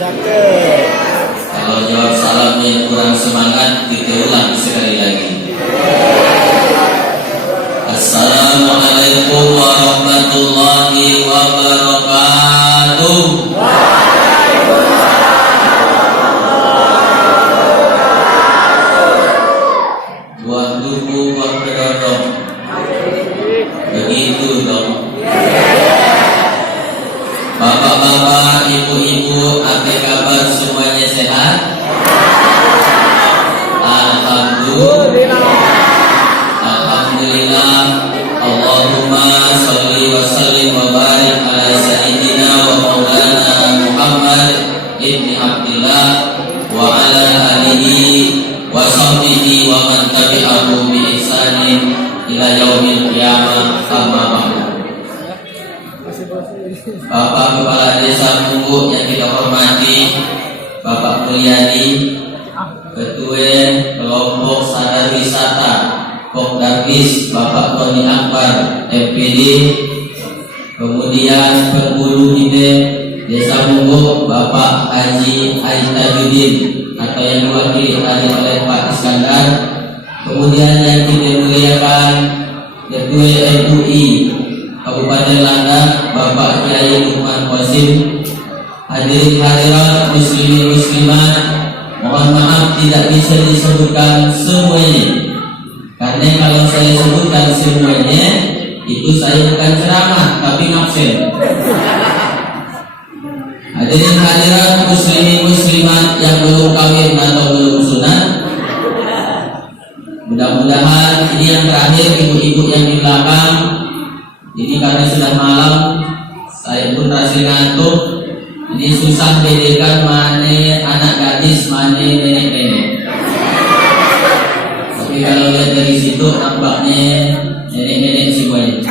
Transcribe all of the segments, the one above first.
Kalau jawab salamnya kurang semangat, kita ulang sekali lagi. Assalamualaikum warahmatullahi wabarakatuh. Buah duku, buah pedodong. Begitu dong. Bapak-bapak, ibu-ibu, apa kabar, semuanya sehat? Alhamdulillah. Allahumma sholli wa sallim wa barik ala sayyidina wa maulana Muhammad ibni Abdillah wa ala alihi wa sahbihi wa man tabi'ahu bi ihsanin ila yaumil qiyamah, amma ba'du. Bapak Kepala Desa Munggu yang kita hormati, Bapak Mulyadi, Ketua Kelompok Sadar Wisata Pokdarwis Bapak Tony Akbar MPD, kemudian Penghulu Hide Desa Munggu Bapak Haji Aiztajuddin atau yang diwakili tadi oleh Pak Iskandar, kemudian yang kita muliakan Ketua MUI Kabupaten Langgar Bapak Kiai Lukman Qasim, hadirin hadirat muslimin muslimat, mohon maaf tidak bisa disebutkan semuanya, karena kalau saya sebutkan semuanya itu saya bukan ceramah tapi ngabsen. Hadirin hadirat muslimin muslimat yang belum kawin atau belum sunat, mudah-mudahan ini yang terakhir ibu-ibu yang di belakang. Ini karena sudah malam, saya pun rasa ngantuk. Ini susah bedakan mana anak gadis, mana nenek-nenek. Tapi kalau lihat dari situ nampaknya nenek-nenek semuanya.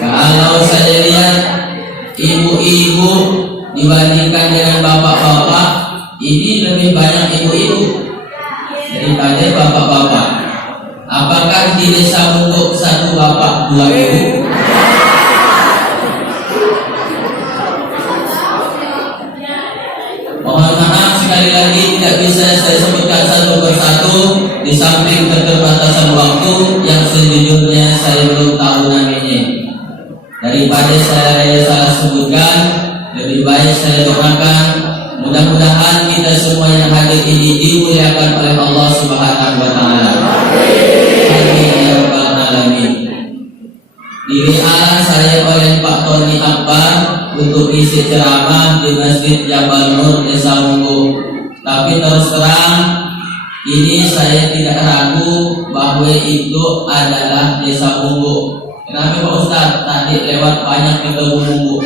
Kalau saya lihat ibu-ibu dibandingkan dengan bapak-bapak, ini lebih banyak ibu-ibu daripada bapak-bapak. Apakah di Desa Munggu satu bapak dua ibu? Mohon maaf sekali lagi tidak bisa saya sebutkan satu persatu, di samping keterbatasan waktu yang sejujurnya saya belum tahu namanya. Daripada saya salah sebutkan, lebih baik saya doakan mudah-mudahan kita semua yang hadir ini dimuliakan oleh Allah Subhanahu wa taala. Amin ya rabbal alamin. Di WA saya oleh Pak Tony Akbar untuk isi ceramah di Masjid Jabal Nur Desa Munggu. Tapi terus terang ini saya tidak ragu bahwa itu adalah Desa Munggu. Kenapa Pak Ustaz? Tadi lewat banyak ketemu Munggu.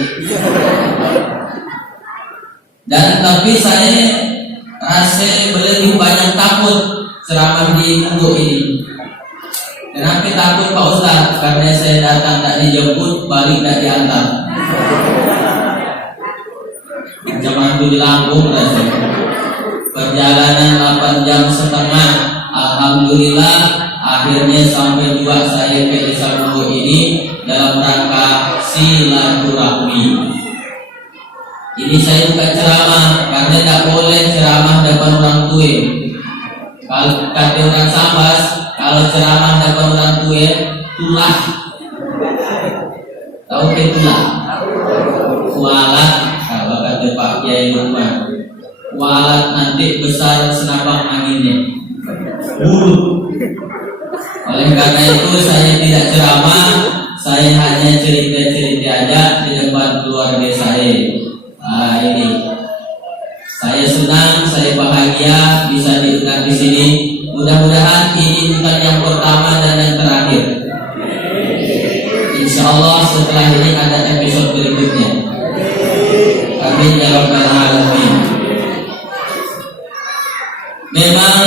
Dan tapi saya rasa lebih banyak takut ceramah di Munggu ini. Kenapa takut Pak Ustaz? Karena saya datang tak dijemput, balik tak diantar. Macam aku di Lampung rasanya. Perjalanan 8 jam setengah. Alhamdulillah akhirnya sampai juga saya ke Desa Munggu ini dalam rangka silaturahmi. Ini saya bukan ceramah, karena tidak boleh ceramah depan orang tua. Kalau kata orang Sambas, kalau ceramah depan orang tua, tulah. Tahu ke tulah? Kualat, kalau kata Pak Kiai Lukman, kualat nanti besar senapang anginnya. Oleh karena itu saya tidak ceramah, saya hanya cerita-cerita aja di depan keluarga saya. Ini saya senang, saya bahagia bisa diundang di sini. Mudah-mudahan ini bukan yang pertama dan yang terakhir. Insya Allah setelah ini ada episode berikutnya. Amin ya rabbal alamin. Memang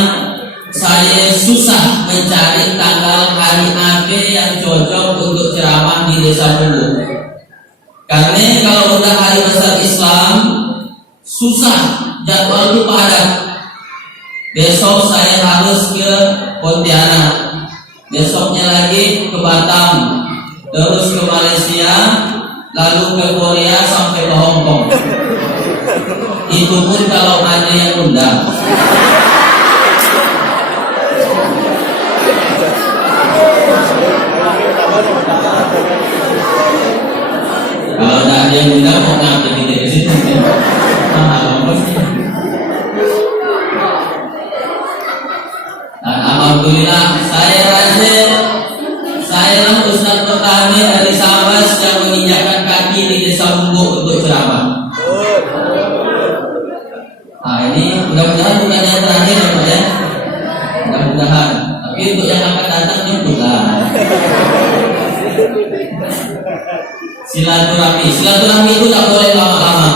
saya susah mencari tanggal hari apa yang cocok untuk ceramah di Desa Munggu. Karena kalau udah hari besar Islam susah, jadwal itu padat. Besok saya harus ke Pontianak, besoknya lagi ke Batam, terus ke Malaysia, lalu ke Korea sampai ke Hong Kong. Itu pun kalau ada yang undang. Kalau tidak ada yang undang, mau ngapain kita di situ? Dan alhamdulillah saya Ustaz pertama dari Sabas yang menginjakkan kaki di Desa Bungku untuk ceramah. Nah ini mudah-mudahan bukan yang terakhir ya Pak ya. Mudah-mudahan. Tapi untuk yang akan datang jemputlah. Silaturahmi itu tak boleh lama-lama.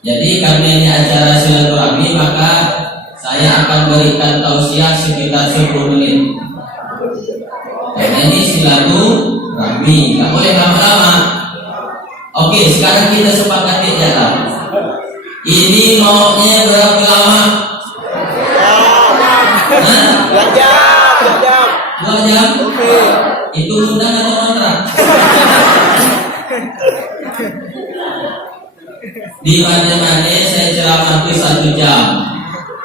Jadi karena ini acara silaturahmi, maka saya akan berikan tausiah sekitar 10 menit. Karena ini silaturahmi, tak boleh lama-lama. Oke, sekarang kita sepakati jatah. Ini maunya berapa lama? 2 jam. 2 jam? Oke. Itu undang atau kontrak? Di mana-mana saya ceramah itu 1 jam.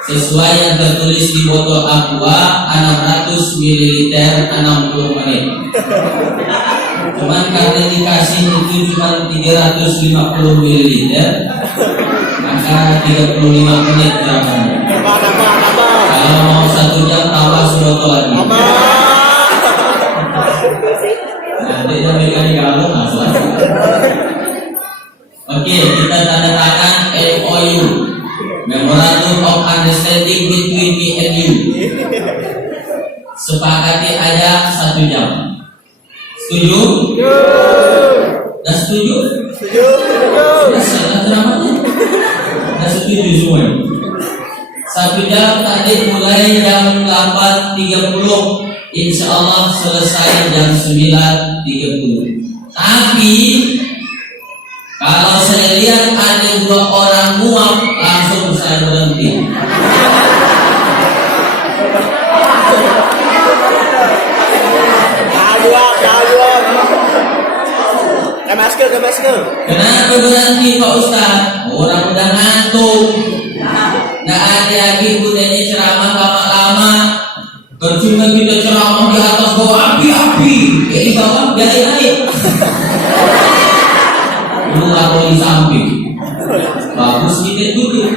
Sesuai yang tertulis di botol aqua 600 ml 60 menit. Cuman karena dikasih itu cuma 350 ml, maka 35 menit ceramahnya. Kalau mau 1 jam tambah sebotol lagi. Nanti dia berikan kalau masuk. Oke, kita tanda tangan MOU, Memorandum of Understanding between me and you. Sepakati aja 1 jam. Setuju? Dah setuju? Sudah salah ceramahnya. Dah setuju semua. 1 jam tadi mulai jam 8.30. Insya Allah selesai jam 9.30. Tapi kalau saya lihat ada 2 orang muak, langsung saya berhenti. Ke masker. Kenapa berhenti Pak Ustaz? Orang udah ngantuk. Nggak ada lagi gunanya ceramah lama-lama. Percuma kita ceramah di atas bawah api-api, di bawah biarin air. Lu atau di samping. Bagus kita duduk.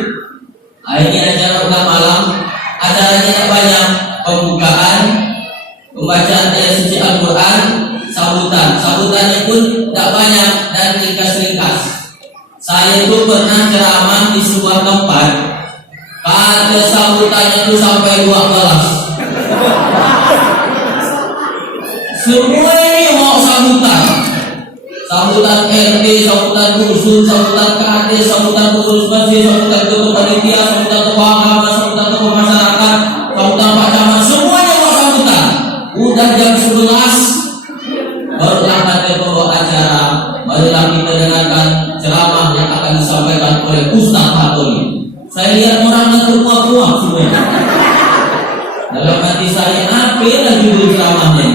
Ini acara udah malam. Acaranya banyak. Pembukaan, pembacaan ayat suci Al-Quran, sambutannya pun tidak banyak dan ringkas-ringkas. Saya itu pernah ceramah di sebuah tempat, kata sambutannya itu sampai 12. Semua ini mau sambutan RT, sambutan dusun, sambutan KD, sambutan pengurus masjid, sambutan ketua panitia, sambutan ketua agama, sambutan ketua masyarakat, sambutan Pak Camat, semuanya mau sambutan. Udah jam 11, barulah ada pembawa acara, barulah kita dengarkan ceramah yang akan disampaikan oleh Ustaz Hatoli. Saya lihat orangnya terkuak-kuak semuanya. Dalam hati saya, apa judul ceramahnya?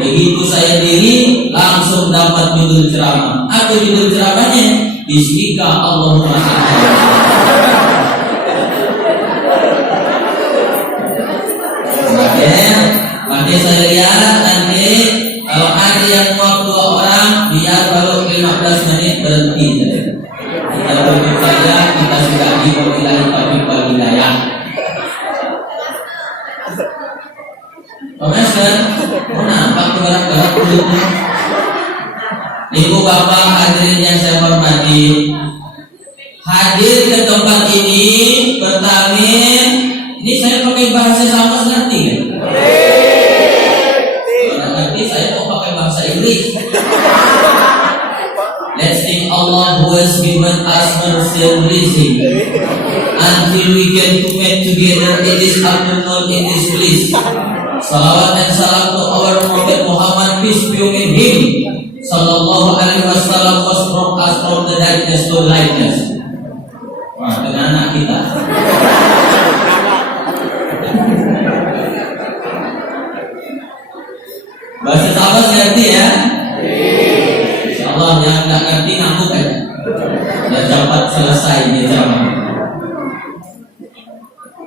Begitu saya diri, langsung dapat judul ceramah. Apa judul ceramahnya? Bismika Allahumma a'lam. Makanya saya lihat nanti kalau ada yang mau 2 orang, biar baru 15 menit berhenti. Kita berhenti saja, kita sudah dimulai topik hidayah. Pemirsa, kenapa gerak-gerak kulitnya? Ibu bapak hadirin yang saya hormati, hadir ke tempat ini pertama, ini saya pakai bahasa sama ngerti kan? Kalau ngerti saya mau pakai bahasa Inggris. Let's thank Allah who has given us mercy and blessing until we can meet together in this afternoon in this place. Salawat dan salam to our Prophet Muhammad, peace be upon him. Sallallahu alaihi wasallam was brought us from the darkness to lightness. Wah, dengan anak kita. Bahasa sahabat ngerti ya? Insyaallah yang nggak ngerti ngaku kan, biar cepat selesai nih ceramah.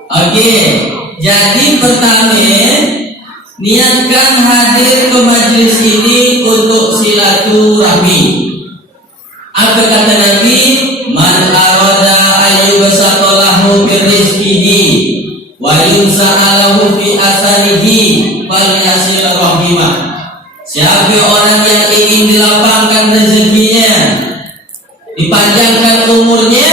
Oke, jadi pertama niatkan hadir ke majelis ini untuk silaturahmi. Apa kata Nabi? Man arada ayyubasatalahu fi rizqihi wa yusa'alahu fi asarihi falyasil rahimah. Siapa orang yang ingin dilapangkan rezekinya, dipanjangkan umurnya,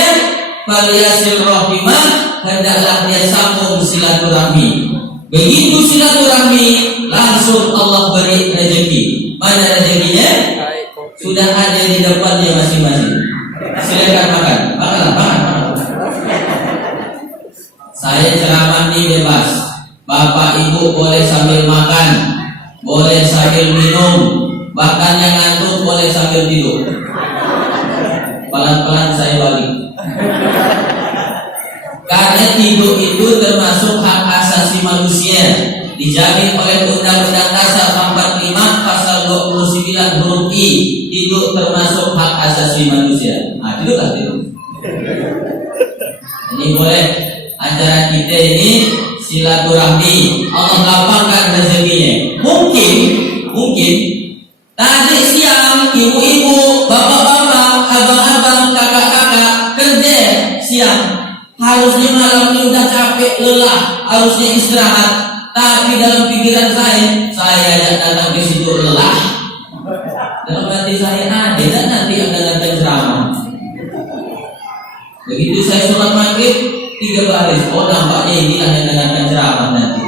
falyasil rahimah, hendaklah dia sambung silaturahmi. Begitu silaturahmi, langsung Allah beri rezeki. Mana rezekinya? Sudah ada di depannya masing-masing. Silakan makan. Makan. Saya ceramah ini bebas. Bapak Ibu boleh sambil makan, boleh sambil minum, bahkan yang ngantuk boleh sambil tidur. Pelan-pelan saya balik. Karena tidur itu termasuk hak asasi manusia, dijamin oleh Undang-Undang Dasar 45 pasal 29 huruf I. Tidur termasuk hak asasi manusia. Nah, tidurlah tidur. Ini boleh acara kita ini silaturahmi, Allah lapangkan rezekinya. Mungkin tadi siang ibu-ibu, bapak-bapak, abang-abang, kakak-kakak kerja siang. Harusnya malam ini udah capek, lelah, harusnya istirahat. Tapi dalam pikiran saya datang ke situ lelah. Dalam hati saya ada dan nanti akan ada ceramah. Begitu saya sholat maghrib 3 baris, oh nampaknya inilah yang akan ceramah nanti.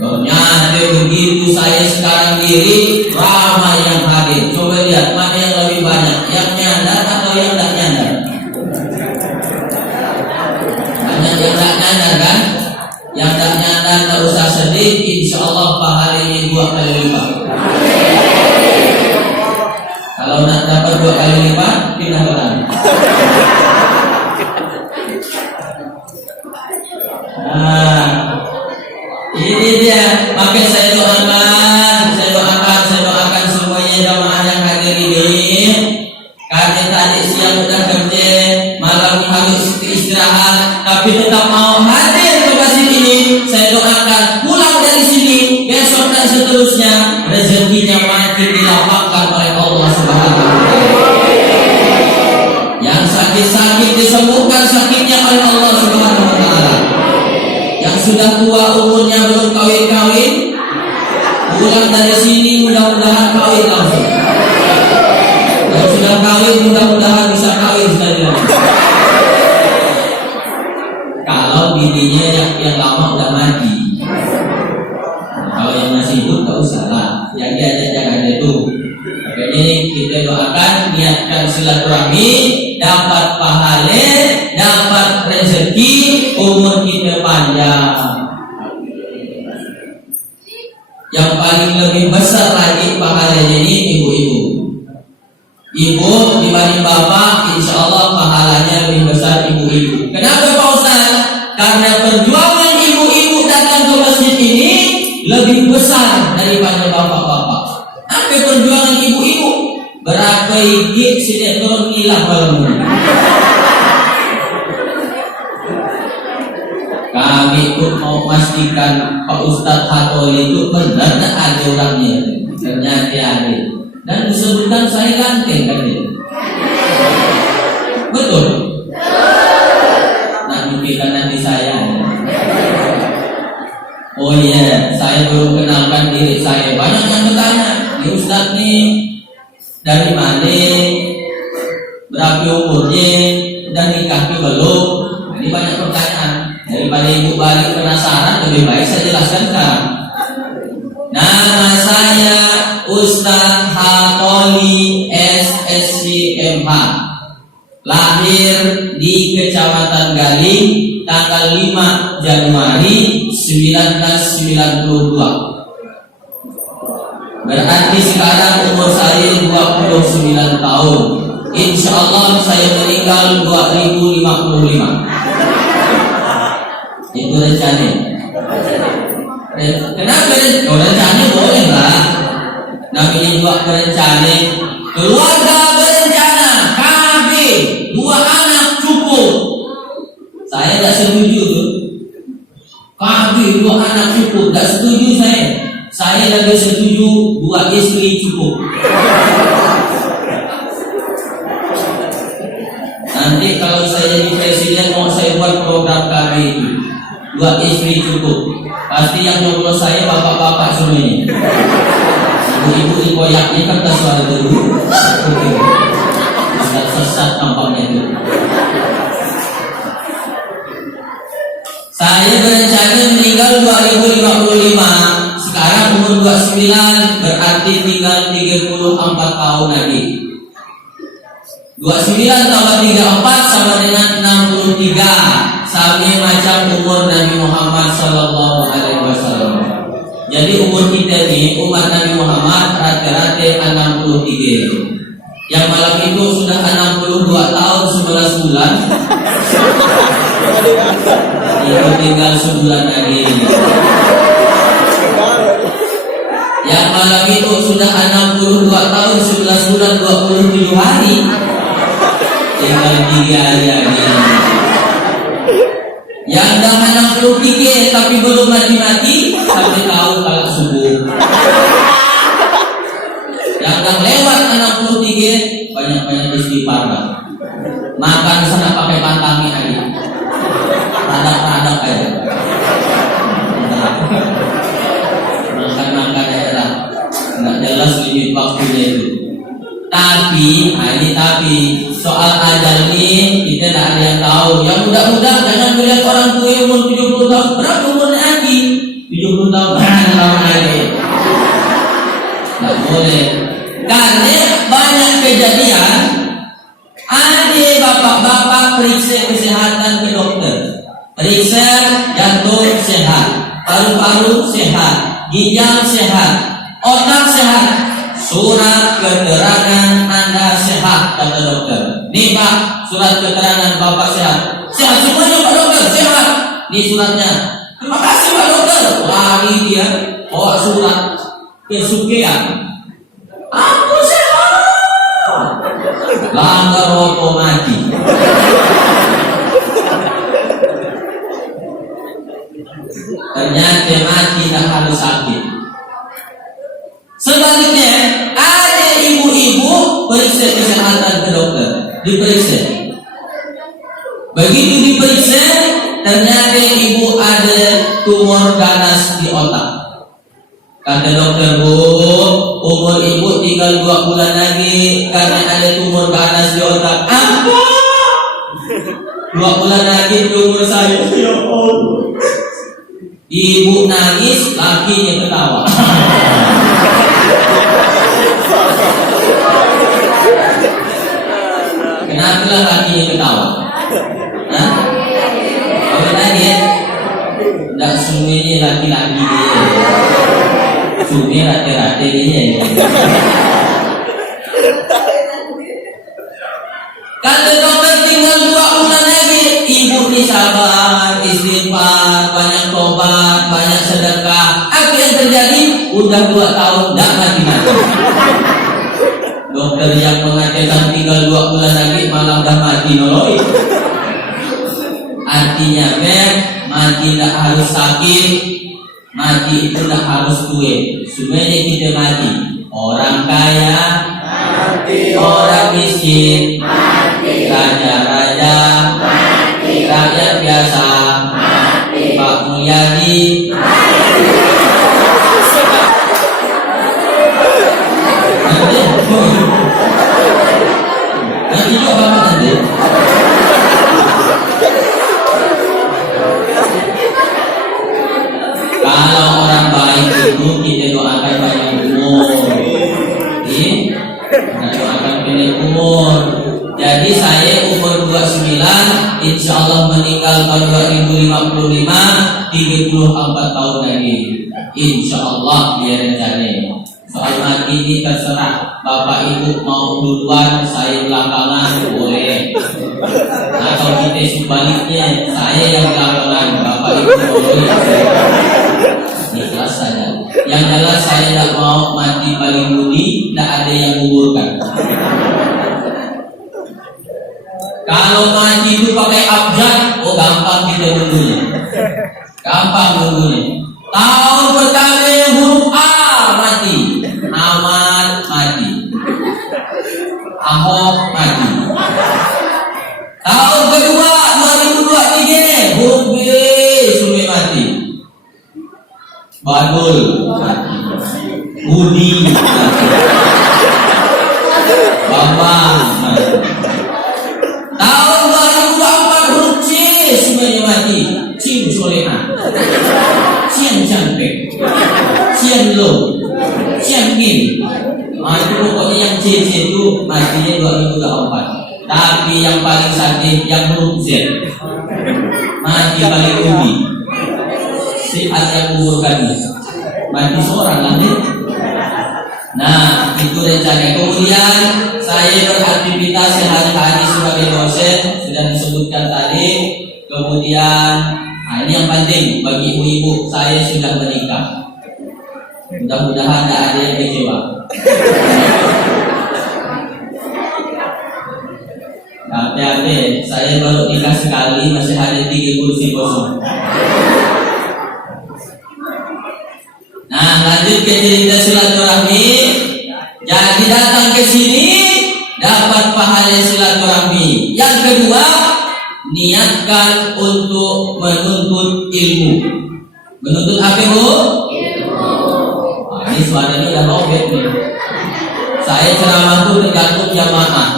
Ternyata begitu saya sekarang diri, ramai yang hadir. Coba lihat mana yang lebih banyak, yang nyandar atau yang tak nyandar. Banyak yang tak nyandar kan? Yang tak nyandar tak usah sedih, insya Allah pahalanya 2 kali lipat. Kalau nak dapat 2 kali lipat, pindah ke lain. Nah, ini dia. Maka saya doakan semuanya jamaah yang hadir ini. Karena tadi siang udah kerja, malam harus istirahat, tapi tetap mau hadir ke masjid ini. Saya doakan pulang dari sini besok dan seterusnya rezekinya makin dilapangkan oleh Allah Subhanahu wa Ta'ala. Yang sakit-sakit disembuhkan sakitnya oleh Allah Subhanahu wa Ta'ala. Yang sudah tua umurnya belum kawin-kawin, pulang dari sini mudah-mudahan kawin langsung. Yang sudah kawin mudah-mudahan bisa kawin sekali lagi. Kalau bininya yang lama udah mati, kalau yang masih hidup tak usah lah, jaga itu. Makanya kita doakan, niatkan silaturahmi, dapat pahala, dapat rezeki, umur kita panjang. Yang paling lebih besar lagi pahalanya ini ibu-ibu. Ibu dibanding bapak, insya Allah pahalanya lebih besar ibu-ibu. Kenapa Pak Ustaz? Karena perjuangan ibu-ibu datang ke masjid ini lebih besar daripada bapak-bapak. Apa perjuangan ibu-ibu? Berapa gig sinetron hilang malam ini? Kami pun mau pastikan Pak Ustadz Hatoli itu benar ada orangnya. Ternyata ada. Dan disebutkan saya ganteng kan dia. Betul? Nah, mungkin nanti saya. Oh iya, saya belum kenalkan diri saya. Banyak yang bertanya, ini Ustadz nih dari mana? Berapa umurnya? Dan nikah belum? Ini banyak pertanyaan. Daripada ibu balik penasaran, lebih baik saya jelaskan sekarang. Nama saya Ustadz Hatoli SSCMH. Lahir di Kecamatan Galing tanggal 5 Januari 1992. Berarti sekarang umur saya 29 tahun. Insya Allah saya meninggal 2055. Itu rencana. Kenapa? Oh, rencana boleh lah. Namanya juga berencana. Keluarga berencana, KB, 2 anak cukup. Saya tidak setuju tuh. KB 2 anak cukup, tidak setuju saya. Saya lebih setuju 2 istri cukup. Nanti kalau saya jadi presiden mau saya buat program KB itu 2 istri cukup. Pasti yang nyoblos saya bapak-bapak semuanya. Ibu-ibu dikoyaknya kertas suara dulu. Agak sesat tampaknya itu. Saya berencana meninggal 2055. Sekarang umur 29, berarti tinggal 34 tahun lagi. 29 tambah 34 sama dengan 63. Sama macam umur Nabi Muhammad Sallallahu Alaihi Wasallam. Jadi umur kita ini, umat Nabi Muhammad rata-rata 63. Yang malam itu sudah 62 tahun 11 bulan. Itu tinggal sebulan lagi. Yang malam itu sudah 62 tahun 11 bulan 27 hari. Tinggal 3 hari lagi. Yang dah 63 tapi belum mati-mati sampai tahu kalau subuh. Yang dah lewat 63 banyak-banyak istighfar lah. Makan sana pakai pantangi aja. Radak-radak aja. Makan-makan aja lah. Nggak jelas limit waktunya itu. Tapi soal ajal ini kita tidak ada yang tahu. Yang muda-muda jangan melihat orang tua umur 70 tahun. Berapa umurnya lagi? 70 tahun. Tahun lagi. Tidak boleh. Karena banyak kejadian ada bapak-bapak periksa kesehatan ke dokter. Periksa jantung sehat, paru-paru sehat, ginjal sehat, otak sehat. Surat keterangan Anda sehat, kata dokter. Nih Pak, surat keterangan Bapak sehat. Sehat semuanya Pak Dokter, sehat. Nih suratnya. Terima kasih Pak Dokter. Lari dia bawa surat kesukian. Aku sehat. Langgar rokok mati. Ternyata mati tak harus sakit. Sebaliknya, ada ibu-ibu periksa kesehatan ke dokter, diperiksa. Begitu diperiksa, ternyata ibu ada tumor ganas di otak. Kata dokter, Bu, umur ibu tinggal 2 bulan lagi karena ada tumor ganas di otak. Apa? 2 bulan lagi di umur saya. Ya Allah. Ibu nangis, lakinya ketawa. Kenapa lakinya ketawa? Hah? Apa tadi ya? Tidak semuanya laki-laki dia. Semuanya rata-rata dia. Kata dokter tinggal 2 bulan lagi. Ibu ni sabar, istighfar, banyak tobat, banyak sedekah. Apa yang terjadi? Udah 2 tahun tak mati-mati. Dokter yang mengatakan tinggal 2 bulan lagi malah dah mati noloi. Artinya mati tak harus sakit, mati itu tak harus tua. Semuanya kita mati. Orang kaya mati, orang miskin mati, raja-raja mati, rakyat biasa mati, Pak Mulyadi mati. Nanti juga Bapak nanti. Kalau orang baik itu kita doakan banyak umur. Kita doakan banyak umur. Jadi saya umur 29, insya Allah meninggal tahun 2055, 34 tahun lagi. Insya Allah biar rencananya. Soal mati ini terserah Bapak Ibu mau duluan, saya belakangan boleh. Atau kita sebaliknya, saya yang belakangan, Bapak Ibu boleh. Ikhlas saja. Yang jelas saya tidak mau mati paling mudi, tidak ada yang menguburkan. Kalau mati itu pakai abjad, oh gampang kita nunggunya. Gampang nunggunya. Tahun pertama huruf A mati, Ahmad mati, Ahok mati. Tahun kedua 2023 huruf B sudah mati, Badul mati, Budi mati, Bambang mati. Tahun 2024 huruf C semuanya mati, Cim Soleha, Cian Cantik, Cian Lo, Cian Min. Itu pokoknya yang C itu matinya 2024. Tapi yang paling sakit yang huruf Z, mati paling tinggi. Sifat yang menguburkan mati seorang nanti. Nah, itu rencana. Kemudian saya beraktivitas sehari-hari sebagai dosen, sudah disebutkan tadi. Kemudian, ini yang penting bagi ibu-ibu, saya sudah menikah. Mudah-mudahan tidak ada yang kecewa. Hati-hati, saya baru nikah sekali, masih ada 3 kursi kosong. Nah, lanjut ke cerita silaturahmi. Jadi datang ke sini dapat pahala silaturahmi. Yang kedua, niatkan untuk menuntut ilmu. Menuntut apa, Bu? Ilmu. Nah, ini suaranya udah robek nih. Saya ceramah itu tergantung jamaah.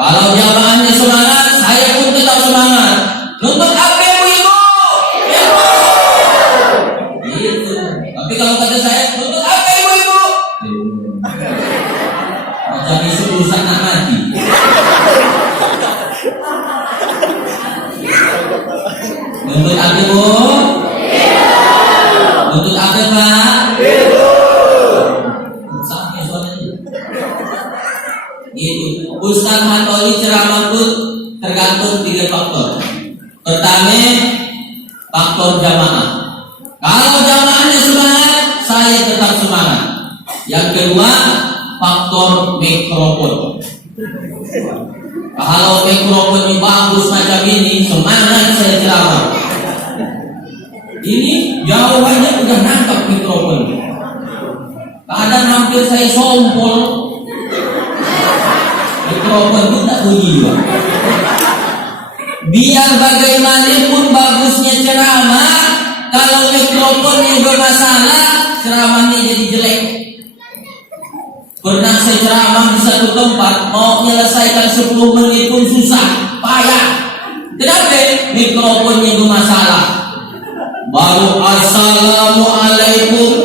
Kalau jamaahnya semangat, saya pun tetap semangat. Nuntut apa, Ibu? Ilmu. Gitu. Tapi kalau kata saya, nuntut apa, Ibu? Ilmu. Macam isu urusan nak mati. Nuntut apa, Ibu? Nuntut apa, Pak? Sampai suaranya. Gitu. Ustaz Hatoli ceramah pun tergantung 3 faktor. Pertama, faktor jamaah. Kalau jamaahnya semangat, saya tetap semangat. Yang kedua, faktor mikrofon. Kalau mikrofonnya bagus macam ini, semangat saya ceramah. Ini jawabannya udah nangkap mikrofon. Kadang hampir saya sompol. Mikrofon itu tak bunyi juga. Biar bagaimanapun bagusnya ceramah, kalau mikrofonnya bermasalah, ceramahnya jadi jelek. Pernah saya ceramah di satu tempat, mau menyelesaikan 10 menit pun susah, payah. Kenapa? Mikrofonnya bermasalah. Baru assalamualaikum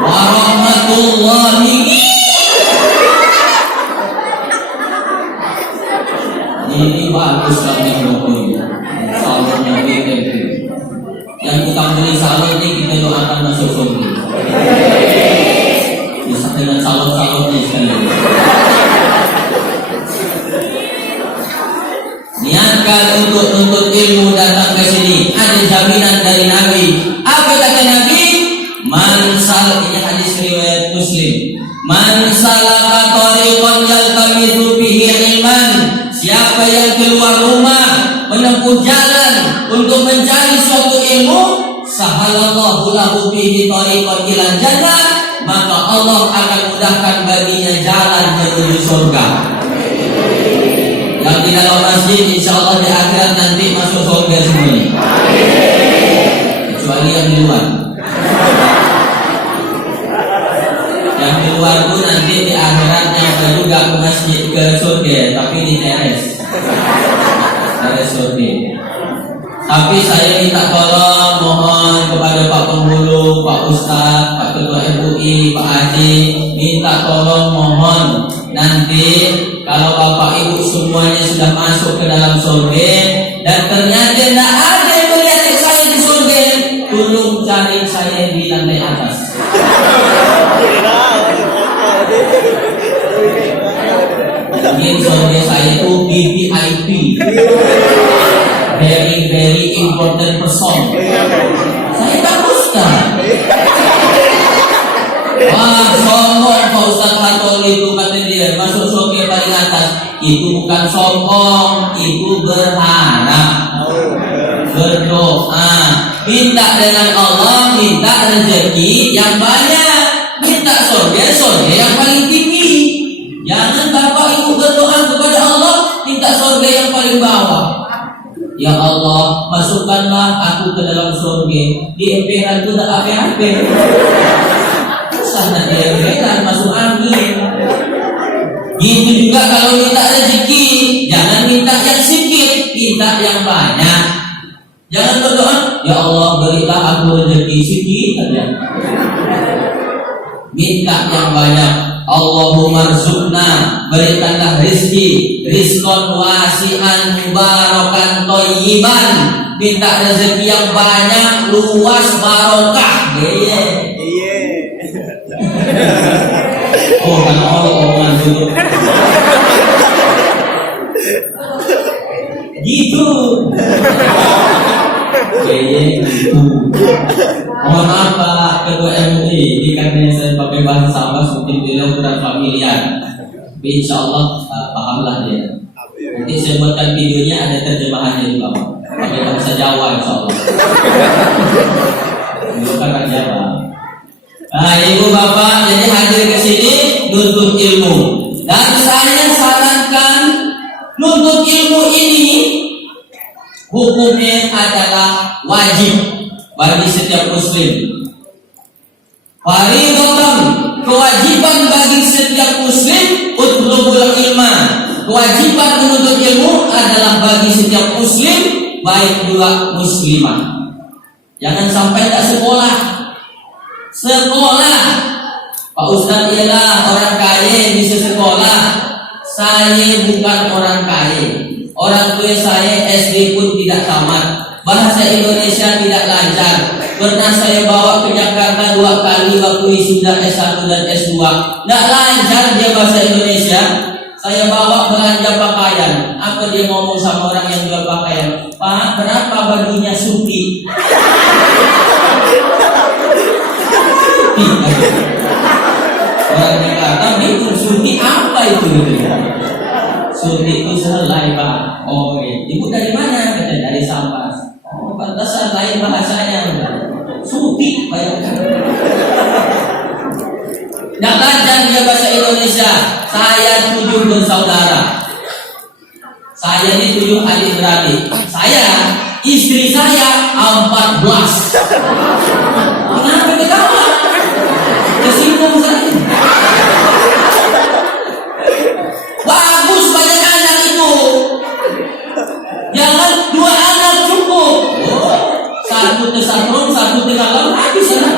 warahmatullahi. Ini bagus kan mikrofonnya. Salonnya kita itu. Yang kita beli salon ini kita doakan masuk surga. Bisa dengan salon-salonnya sekali. Niatkan untuk nuntut ilmu datang ke sini. Ada jaminan dari Nabi. Apa kata Nabi? Man salak, ini hadis riwayat Muslim. Man salaka tariqan yaltamisu fihi ilman. Siapa yang keluar rumah menempuh jalan untuk mencari suatu ilmu, sahalallahu lahu fihi tariqan ilal jannah, maka Allah akan mudahkan baginya jalan menuju surga. Yang di dalam masjid insyaallah di akhirat nanti masuk surga semuanya. Kecuali yang di luar. Yang di luar pun nanti di akhirat nyampe juga ke masjid, ke surga, tapi di teres surga. Tapi saya minta tolong, mohon kepada Pak Penghulu, Pak Ustadz, Pak Ketua MUI, Pak Haji, minta tolong, mohon nanti kalau Bapak Ibu semuanya sudah masuk ke dalam surga dan ternyata tidak ada yang melihat saya di surga, tolong cari saya di lantai atas. Mungkin surga saya itu VIP, very Saya kan ustaz. Wah, sombong Pak Ustaz Hatol itu, kata dia, masuk surga paling atas. Itu bukan sombong, itu berharap, berdoa, minta dengan Allah, minta rezeki yang banyak, minta surga yang paling tinggi. Jangan Bapak Ibu berdoa kepada Allah, minta surga yang paling bawah. Ya Allah, masukkanlah aku ke dalam surga. Di emperan itu tak apa-apa. Sana di emperan masuk angin. Gitu juga kalau minta rezeki, jangan minta yang sedikit, minta yang banyak. Jangan berdoa, ya Allah berilah aku rezeki sedikit saja. Minta yang banyak. Allahumma rzuqna, berikanlah rezeki, rizqan wasi'an mubarakan thayyiban. Minta rezeki yang banyak, luas, barokah. Iya. Oh, karena Allah omongan dulu. Gitu. Iya, gitu. Mohon maaf Pak Ketua MUI, ini karena saya pakai bahasa Sabah mungkin beliau kurang familiar. Tapi insya Allah pahamlah dia. Nanti saya buatkan videonya, ada terjemahannya juga Pak. Pakai bahasa Jawa insya Allah. Bukan bahasa Jawa. Nah, ibu bapak, jadi hadir ke sini nuntut ilmu. Dan saya sarankan nuntut ilmu ini hukumnya adalah wajib bagi setiap muslim. Fardhun, kewajiban bagi setiap muslim utlubul ilma. Kewajiban menuntut ilmu adalah bagi setiap muslim, baik juga muslimah. Jangan sampai tak sekolah. Sekolah, Pak Ustaz ialah orang kaya bisa sekolah. Saya bukan orang kaya. Orang tua saya SD pun tidak tamat. Bahasa Indonesia tidak lancar. Pernah saya bawa ke Jakarta 2 kali waktu wisuda S1 dan S2. Tidak lancar dia bahasa Indonesia. Saya bawa belanja pakaian. Apa dia ngomong sama orang yang jual pakaian? Pak, berapa baginya suti? Orang Jakarta bingung, suti apa itu? Suti itu selai Pak. Oh, ibu dari mana? Kata dari Sambas. Oh, pantasan lain bahasanya. Suti, bayangkan. Tidak lancar dia bahasa Indonesia. Saya 7 bersaudara. Saya ini 7 adik-beradik. Saya, istri saya 14. Kenapa ketawa? Kesinggung saya. Bagus banyak anak itu. Jangan 2 anak cukup. Oh, 1 kesatron, 1 kedalam, habis anak.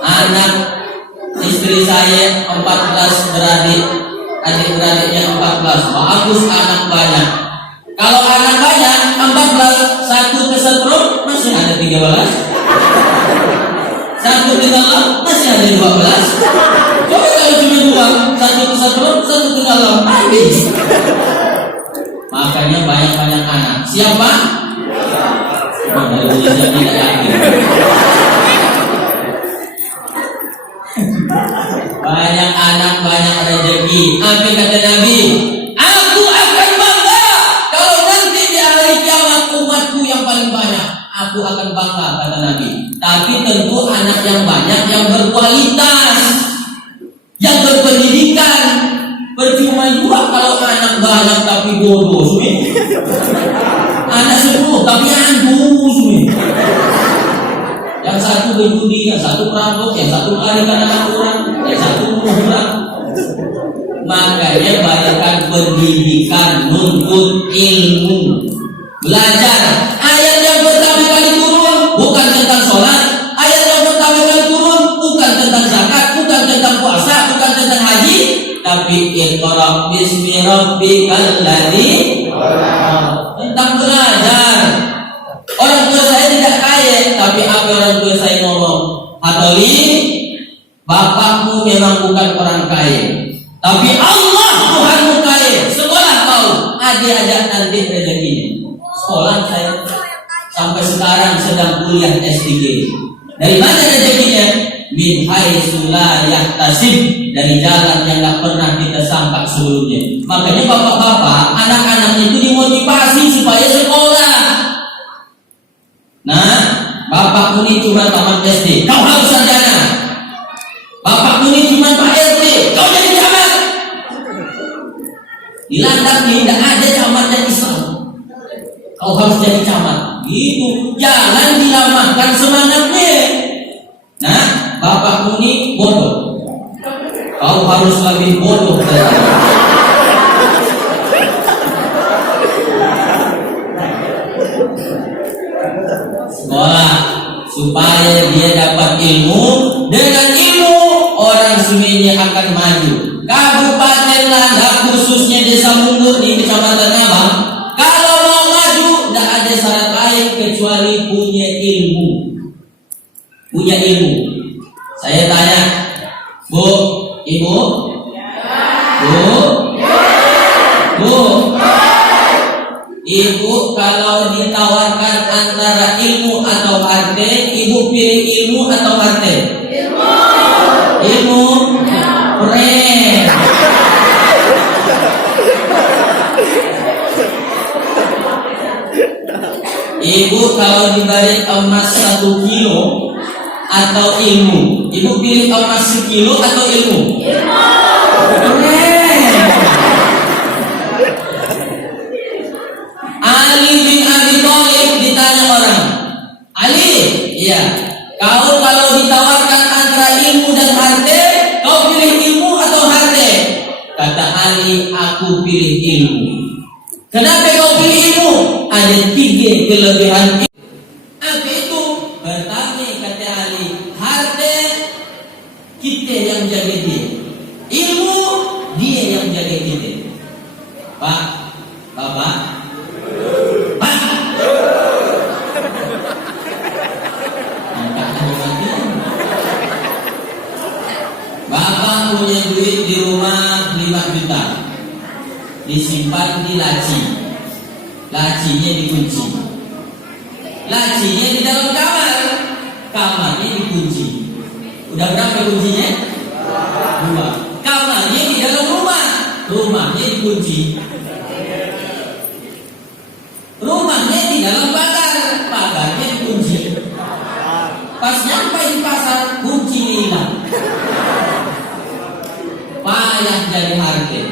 Anak istri saya 14 beradik, adik-beradiknya 14. Bagus anak banyak. Kalau anak banyak 14, 1 kesetrum masih ada 13. 1 kedalam masih ada 12. Coba kalau cuma 2, 1 kesetrum, 1 kedalam, habis. Makanya banyak-banyak anak. Siapa? Dari Indonesia tidak yakin. Banyak anak, banyak rezeki. Apa kata Nabi? Aku akan bangga kalau nanti di hari kiamat umatku yang paling banyak. Aku akan bangga, kata Nabi. Tapi tentu anak yang banyak, yang berkualitas, yang berpendidikan. Percuma juga kalau anak banyak tapi bodoh. Anak 10 tapi angus. Yang satu berjudi, yang satu perampok, yang satu melarikan anak orang, yang satu membunuh. Makanya banyakkan pendidikan, nuntut ilmu, belajar. Ayat yang pertama kali turun bukan tentang sholat. Ayat yang pertama kali turun bukan tentang zakat, bukan tentang puasa, bukan tentang haji, tapi iqra bismi rabbikal ladzi tentang belajar. Orang tua saya tidak kaya, tapi apa orang tua saya ngomong? Hatoli, bapakmu memang bukan orang kaya, tapi Allah Tuhanmu kaya. Sekolah kau, adik-adik nanti rezekinya. sekolah saya sampai sekarang sedang kuliah S3. Dari mana rezekinya? Min haitsu la yahtasib, dari jalan yang tak pernah kita sangka sebelumnya. Makanya bapak-bapak, anak-anaknya itu dimotivasi supaya sekolah. Nah, bapakku ini cuma tamat SD, kau harus sarjana. Bapakku ini cuma Pak RT, kau jadi camat. Di Landak ini tidak ada camat dan Islam. Kau harus jadi camat. Itu jangan dilamahkan semangatnya. Nah, bapakmu ini bodoh. Kau harus lebih bodoh dari dia. Sekolah supaya dia dapat ilmu. Dengan ilmu orang Sumenep akan maju. Kabupaten Landak khususnya Desa Mundur di Kecamatan Abang, kalau mau maju tidak ada syarat lain kecuali punya ilmu. Punya ilmu. Saya tanya, Bu, Ibu, Bu, Ibu kalau ditawarkan antara ilmu atau harta, Ibu pilih ilmu atau harta? Ilmu. Keren. Ibu kalau diberi emas 1 kilo atau ilmu, Ibu pilih emas 1 kilo atau ilmu? Keren. Ali bin Abi Thalib ditanya orang, Ali, iya, kau kalau ditawarkan antara ilmu dan harta, kau pilih ilmu atau harta? Kata Ali, aku pilih ilmu. Kenapa kau pilih ilmu? Ada 3 kelebihan ilmu. Apa itu? Pertama, kata Ali, harta kita yang jaga dia, ilmu dia yang jaga kita. Pak, Bapak, Pak, Bapak punya duit di rumah 5 juta, disimpan di laci, lacinya dikunci, lacinya di dalam kamar, kamarnya dikunci. Udah berapa kuncinya? 2. Kamarnya di dalam rumah, rumahnya dikunci. Rumahnya di dalam pagar, pagarnya dikunci. Pas nyampe di pasar, kuncinya hilang. Payah jadi harta.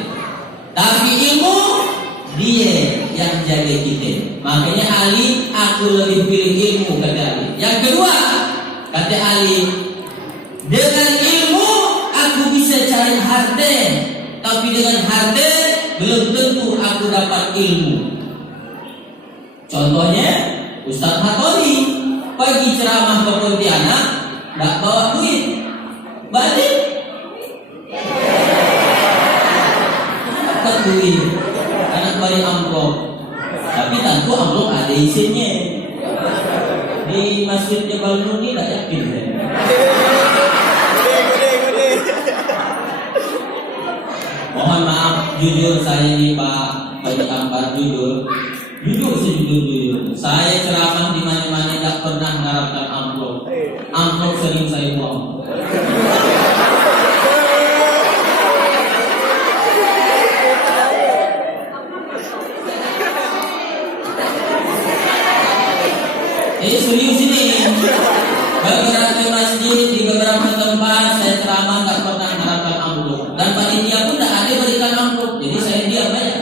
Tapi ilmu dia yang jaga kita. Makanya Ali, aku lebih pilih ilmu, kata Ali. Yang kedua, kata Ali, dengan ilmu aku bisa cari harta, tapi dengan harta belum tentu aku dapat ilmu. Contohnya, Ustaz Hattori pergi ceramah ke Pontianak, tidak bawa duit, balik dapat duit, anak balik amplop, tapi tentu amplop ada isinya. Di Masjid Jabal Nur ini tidak yakin. Mohon maaf, jujur saya ini Pak Haji Ambar, jujur sejujur-jujur. Saya ceramah di mana-mana tidak pernah mengharapkan amplop. Amplop sering saya buang. Serius ini. Beberapa masjid di beberapa tempat saya ceramah tidak pernah mengharapkan amplop. Dan panitia pun tidak ada berikan amplop. Jadi saya diam aja.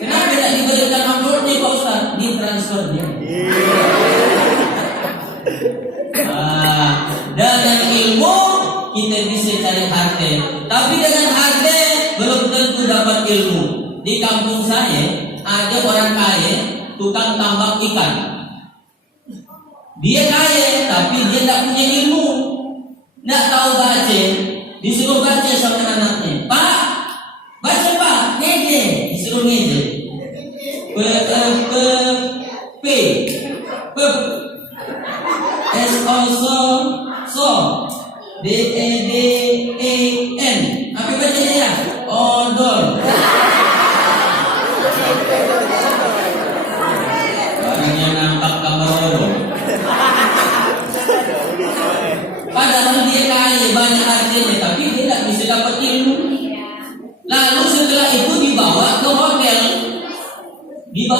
Kenapa tidak diberikan amplopnya Pak Ustaz? Di transfernya. Dengan ilmu kita bisa cari harta. Tapi dengan harta belum tentu dapat ilmu. Di kampung saya ada orang kaya tukang tambak ikan. Dia kaya tapi dia tidak punya ilmu, tidak tahu baca. Disuruh baca sama anaknya, Pak, baca Pak, ngeje, disuruh ngeje. P S also so D E D E N. Apa bacanya ya? Odol.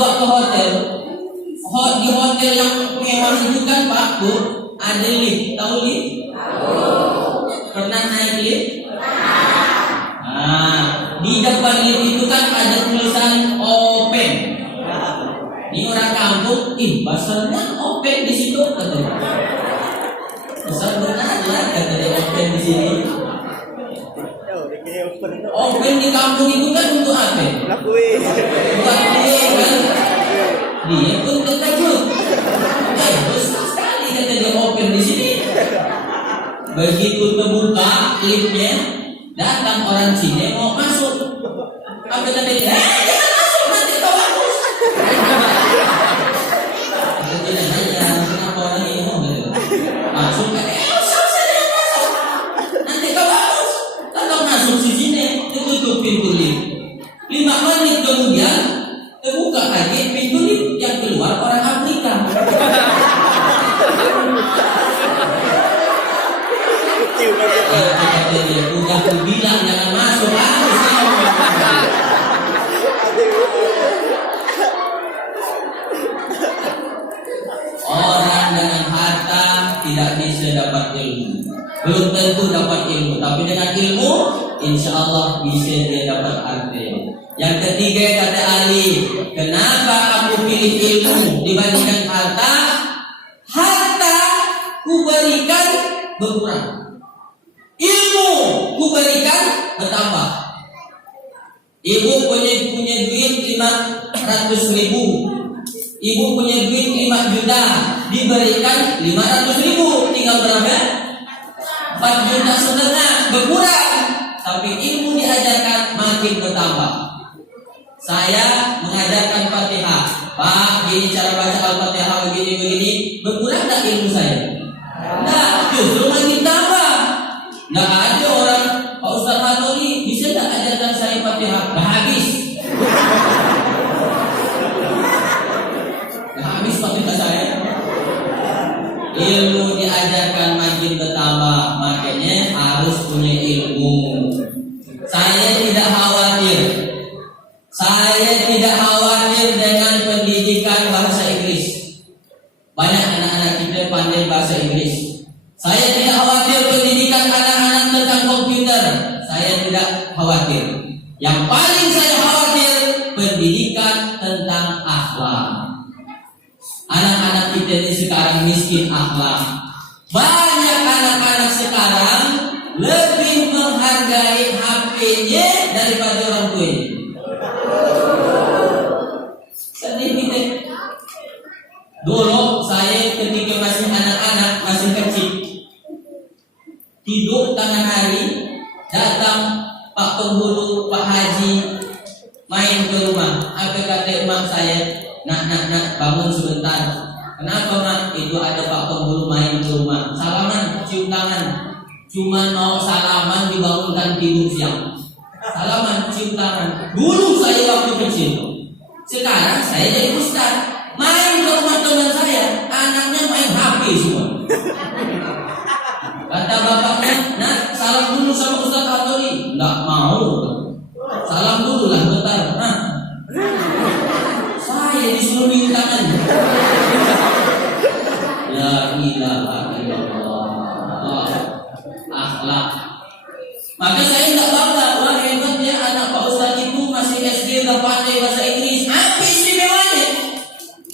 bawa ke hotel. Di hotel yang mewah itu kan Pak Bu, ada lift. Tahu lift? Pernah naik lift? Nah, di depan lift itu kan ada tulisan open. Ini orang kampung, pasarnya open di situ katanya. Pasar benar lah katanya open di sini. Open di kampung itu kan untuk apa? Lakui. Buat dia kan? Dia pun terkejut. Besar sekali kata dia open di sini. Begitu terbuka liftnya, datang orang sini mau masuk. Apa kata dia? Jangan masuk nanti kau hangus. Tidak nanya kenapa orang ini mau masuk kan? Usah saja masuk. Nanti kau hangus. Kalau masuk di sini, tutup pintu lift. 5 menit kemudian terbuka lagi pintu lift yang keluar orang Afrika. Dia udah bilang jangan masuk. Orang dengan harta tidak bisa dapat ilmu. Belum tentu dapat ilmu, tapi dengan ilmu insya Allah bisa dia dapat harta. Yang ketiga kata Ali, kenapa aku pilih ilmu dibandingkan harta? Harta kuberikan berkurang, ilmu kuberikan bertambah. Ibu punya duit 500.000, ibu punya duit 5 juta, diberikan 500.000, tinggal berapa? 4,5 juta berkurang, tapi ilmu diajarkan makin bertambah. Saya mengajarkan Fatihah, Pak, gini cara baca Al-Fatihah begini, berkurang tak ilmu saya? Nah, justru makin tambah. Nggak ada orang, Pak Ustaz Hattori bisa tak ajarkan saya Fatihah? Nggak habis. Nggak habis Fatihah saya. Ilmu diajarkan makin bertambah, makanya harus punya ilmu. Saya tidak khawatir. Saya tidak khawatir dengan pendidikan bahasa Inggris. Banyak anak-anak kita pandai bahasa Inggris. Saya tidak khawatir pendidikan anak-anak tentang komputer. Saya tidak khawatir. Yang paling saya khawatir pendidikan tentang akhlak. Anak-anak kita ini sekarang miskin akhlak. Banyak anak-anak sekarang lebih menghargai HP-nya daripada orang tuanya. Sedih kita. Dulu saya ketika masih anak-anak, masih kecil, tidur tengah hari, datang Pak Penghulu, Pak Haji main ke rumah. Apa kata emak saya? Nak, bangun sebentar. Kenapa mak? Itu ada Pak Penghulu main ke rumah. Salaman, cium tangan. Cuma mau salaman dibangunkan tidur siang. Salaman, cium tangan. Dulu saya waktu kecil. Sekarang saya jadi ustaz. Main ke rumah teman saya, anaknya main HP semua. Kata bapaknya, nak salam dulu sama Ustaz Hattori. Nggak mau. Salam dulu lah bentar. Nah, saya disuruh cium tangan. La ilaha illallah. Akhlak. Maka saya nggak bangga. Wah hebatnya anak Pak Ustaz itu masih SD nggak pandai bahasa Inggris. Apa istimewanya?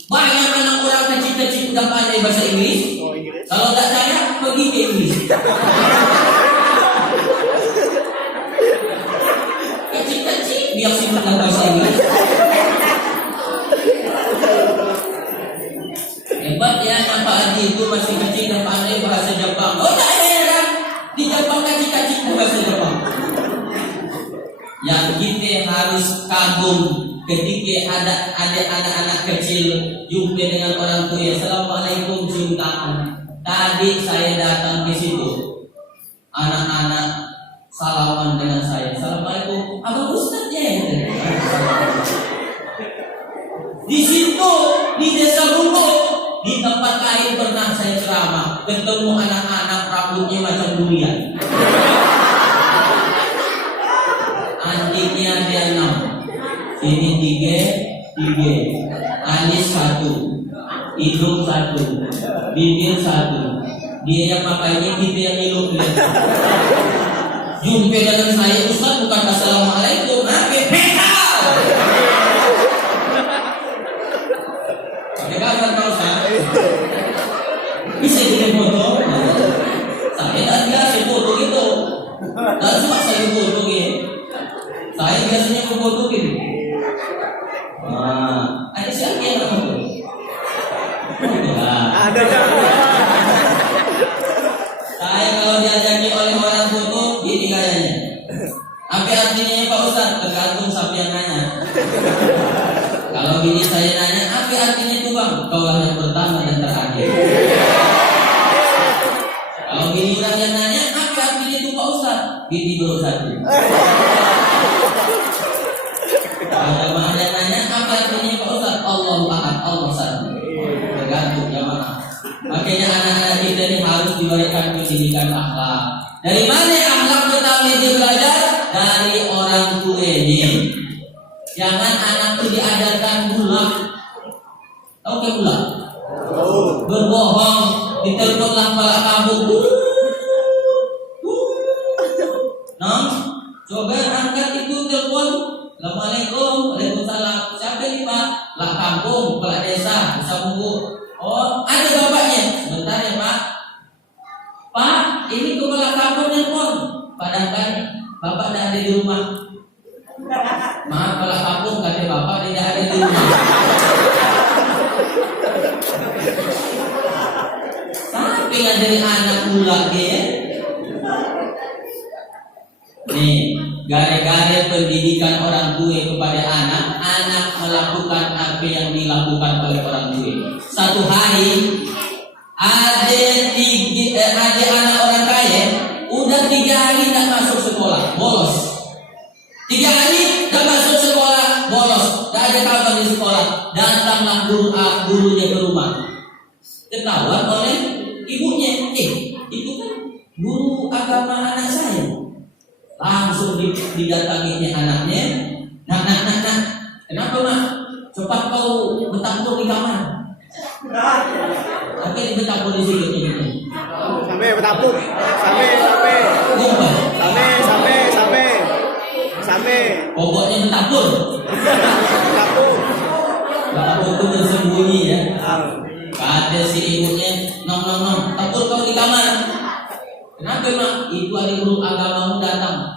Banyak anak orang kecil-kecil udah pandai bahasa Inggris. Kalau tak saya pergi ke Inggris. Kecil-kecil biar sibuk bahasa Inggris. Hebat ya, Pak Adi itu masih kecil dan pandai bahasa Jepang. Oh tak heran, di Jepang kecil-kecil bahasa Jepang. Yang kita harus kagum ketika ada anak-anak kecil jumpa dengan orang tua. Assalamualaikum, cium tangan. Tadi saya datang ke situ, anak-anak salaman dengan saya. Assalamualaikum, abang Ustaznya. Di situ di desa Bungkuk, di tempat lain pernah saya ceramah, ketemu anak-anak rambutnya macam durian. Anjingnya dia 6. Sini 3, 3, alis 1, hidung 1, bibir 1. Dia yang makainya, kita yang minum. Jumpa dengan saya Ustaz bukan assalamualaikum, pekal. Pakai bahasa kau Ustaz. Bisa jadi foto. Saya tak biasa foto gitu. Tak suka saya foto gitu. Saya biasanya foto gitu. Ada siapa yang foto? Ada. Saya kalau diajaki oleh orang foto, gini kayaknya. Apa artinya ya Pak Ustaz? Tergantung siapa yang nanya. Kalau bini saya nanya, apa artinya itu Bang? Kaulah yang pertama dan terakhir. Kalau bini yang nanya, apa artinya itu Pak Ustaz? Bini baru 1. Kalau jamaah yang nanya, apa artinya Pak Ustaz? Allahu Ahad, Allah 1. Tergantung jamaah. Makanya anak-anak kita ini harus diberikan pendidikan akhlak. Dari mana akhlak pertama dia belajar? Dari orang tua ini. Jangan anak itu diajarkan gula. Tahu ke gula? Berbohong, diteleponlah kepala kampung. Nah, coba angkat itu telepon. Assalamualaikum, waalaikumsalam. Siapa ini Pak? Lah kampung, kepala desa, bisa bungku. Oh, ada bapaknya. Sebentar ya Pak. Pak, ini kepala kampung nelpon. Padahal kan bapak tidak ada di rumah. Maaf, kepala kampung kata bapak tidak ada di rumah. Tapi ngajarin anak pula dia. Nih, gara-gara pendidikan orang tua kepada anak, anak melakukan apa yang dilakukan oleh orang tua. Satu hari ada anak orang kaya udah 3 hari tak masuk sekolah, bolos. 3 hari tak masuk sekolah, bolos. Tak ada kabar di sekolah. Datanglah gurunya ke rumah. Ketahuan oleh ibunya, itu kan guru agama anak saya. Langsung didatanginya anaknya. Nak, kenapa Mak? Cepat kau bertampur di kamar. Apa yang bertampur di situ gitu? Sampai bertapuk. Sampai. Pokoknya bertampur. Bertampur itu tersembunyi ya. Kata si ibunya, nong, tampur kau di kamar. Kenapa Mak? Itu ada guru agamamu datang.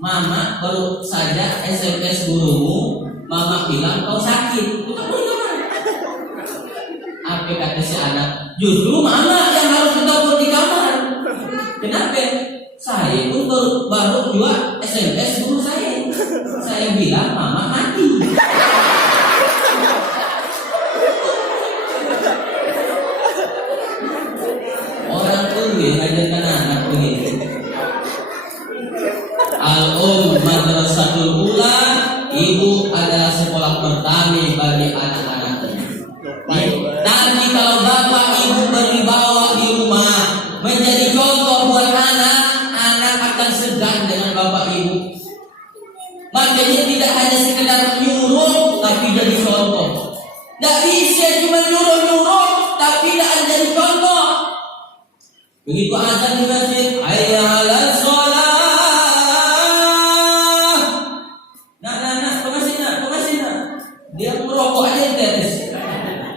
Mama baru saja SMS gurumu. Mama bilang kau sakit. Tampur di kamar. Apa kata si anak? Justru Mama yang harus bertampur di kamar. Kenapa? Saya pun baru juga SMS guru saya. Saya bilang Mama mati. Orang tua ngajarkan anak begitu. Madrasatul Ula, ibu adalah sekolah pertama bagi anak-anaknya. Nanti kalau bapak ibu berwibawa di rumah menjadi contoh buat anak akan segan dengan bapak ibu. Makanya tidak hanya sekedar nyuruh, tapi jadi contoh. Tidak bisa cuma nyuruh, tapi tidak jadi contoh. Begitu azan di masjid, hayya 'alas shalah. Pengasih. Dia merokok aja di tetes.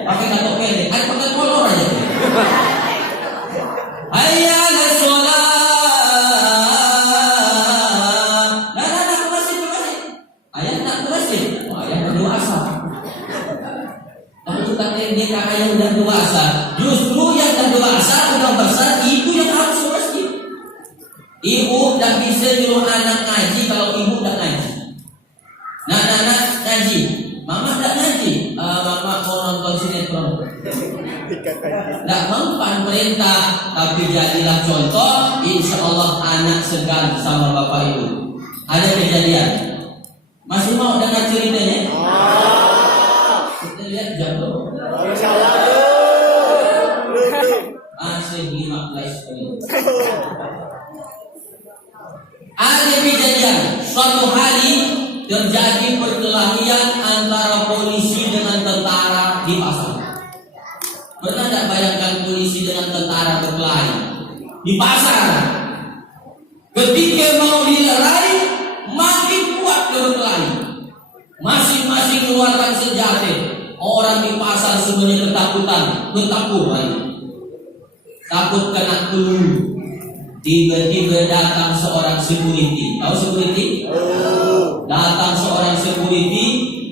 Pakai katok pendek, ada pakai kolor aja. Hayya 'alas shalah. Pengasih. Ayah tak pengasih. Oh, ayah berdoa asal. Tapi katanya dia kakak yang udah dewasa. Justru yang udah dewasa, udah besar, ibu yang harus ke masjid. Ibu tak bisa nyuruh anak ngaji kalau ibu tak ngaji. Nah, anak ngaji, mama tak ngaji. Mama mau nonton sinetron. Tak mempan perintah, tapi jadilah contoh. Insya Allah anak segan sama bapak ibu. Ada kejadian. Masih mau dengar ceritanya? Kita lihat jam berapa? Insyaallah. Masih 15 menit. Ada kejadian suatu hari terjadi perkelahian antara polisi dengan tentara di pasar. Pernah tidak bayangkan polisi dengan tentara berkelahi di pasar? Ketika mau dilerai, makin kuat berkelahi. Masing-masing keluarkan senjata. Orang di pasar semuanya ketakutan, ketakutan. Takut kena peluru. Tiba-tiba datang seorang security. Tahu security? Datang seorang security,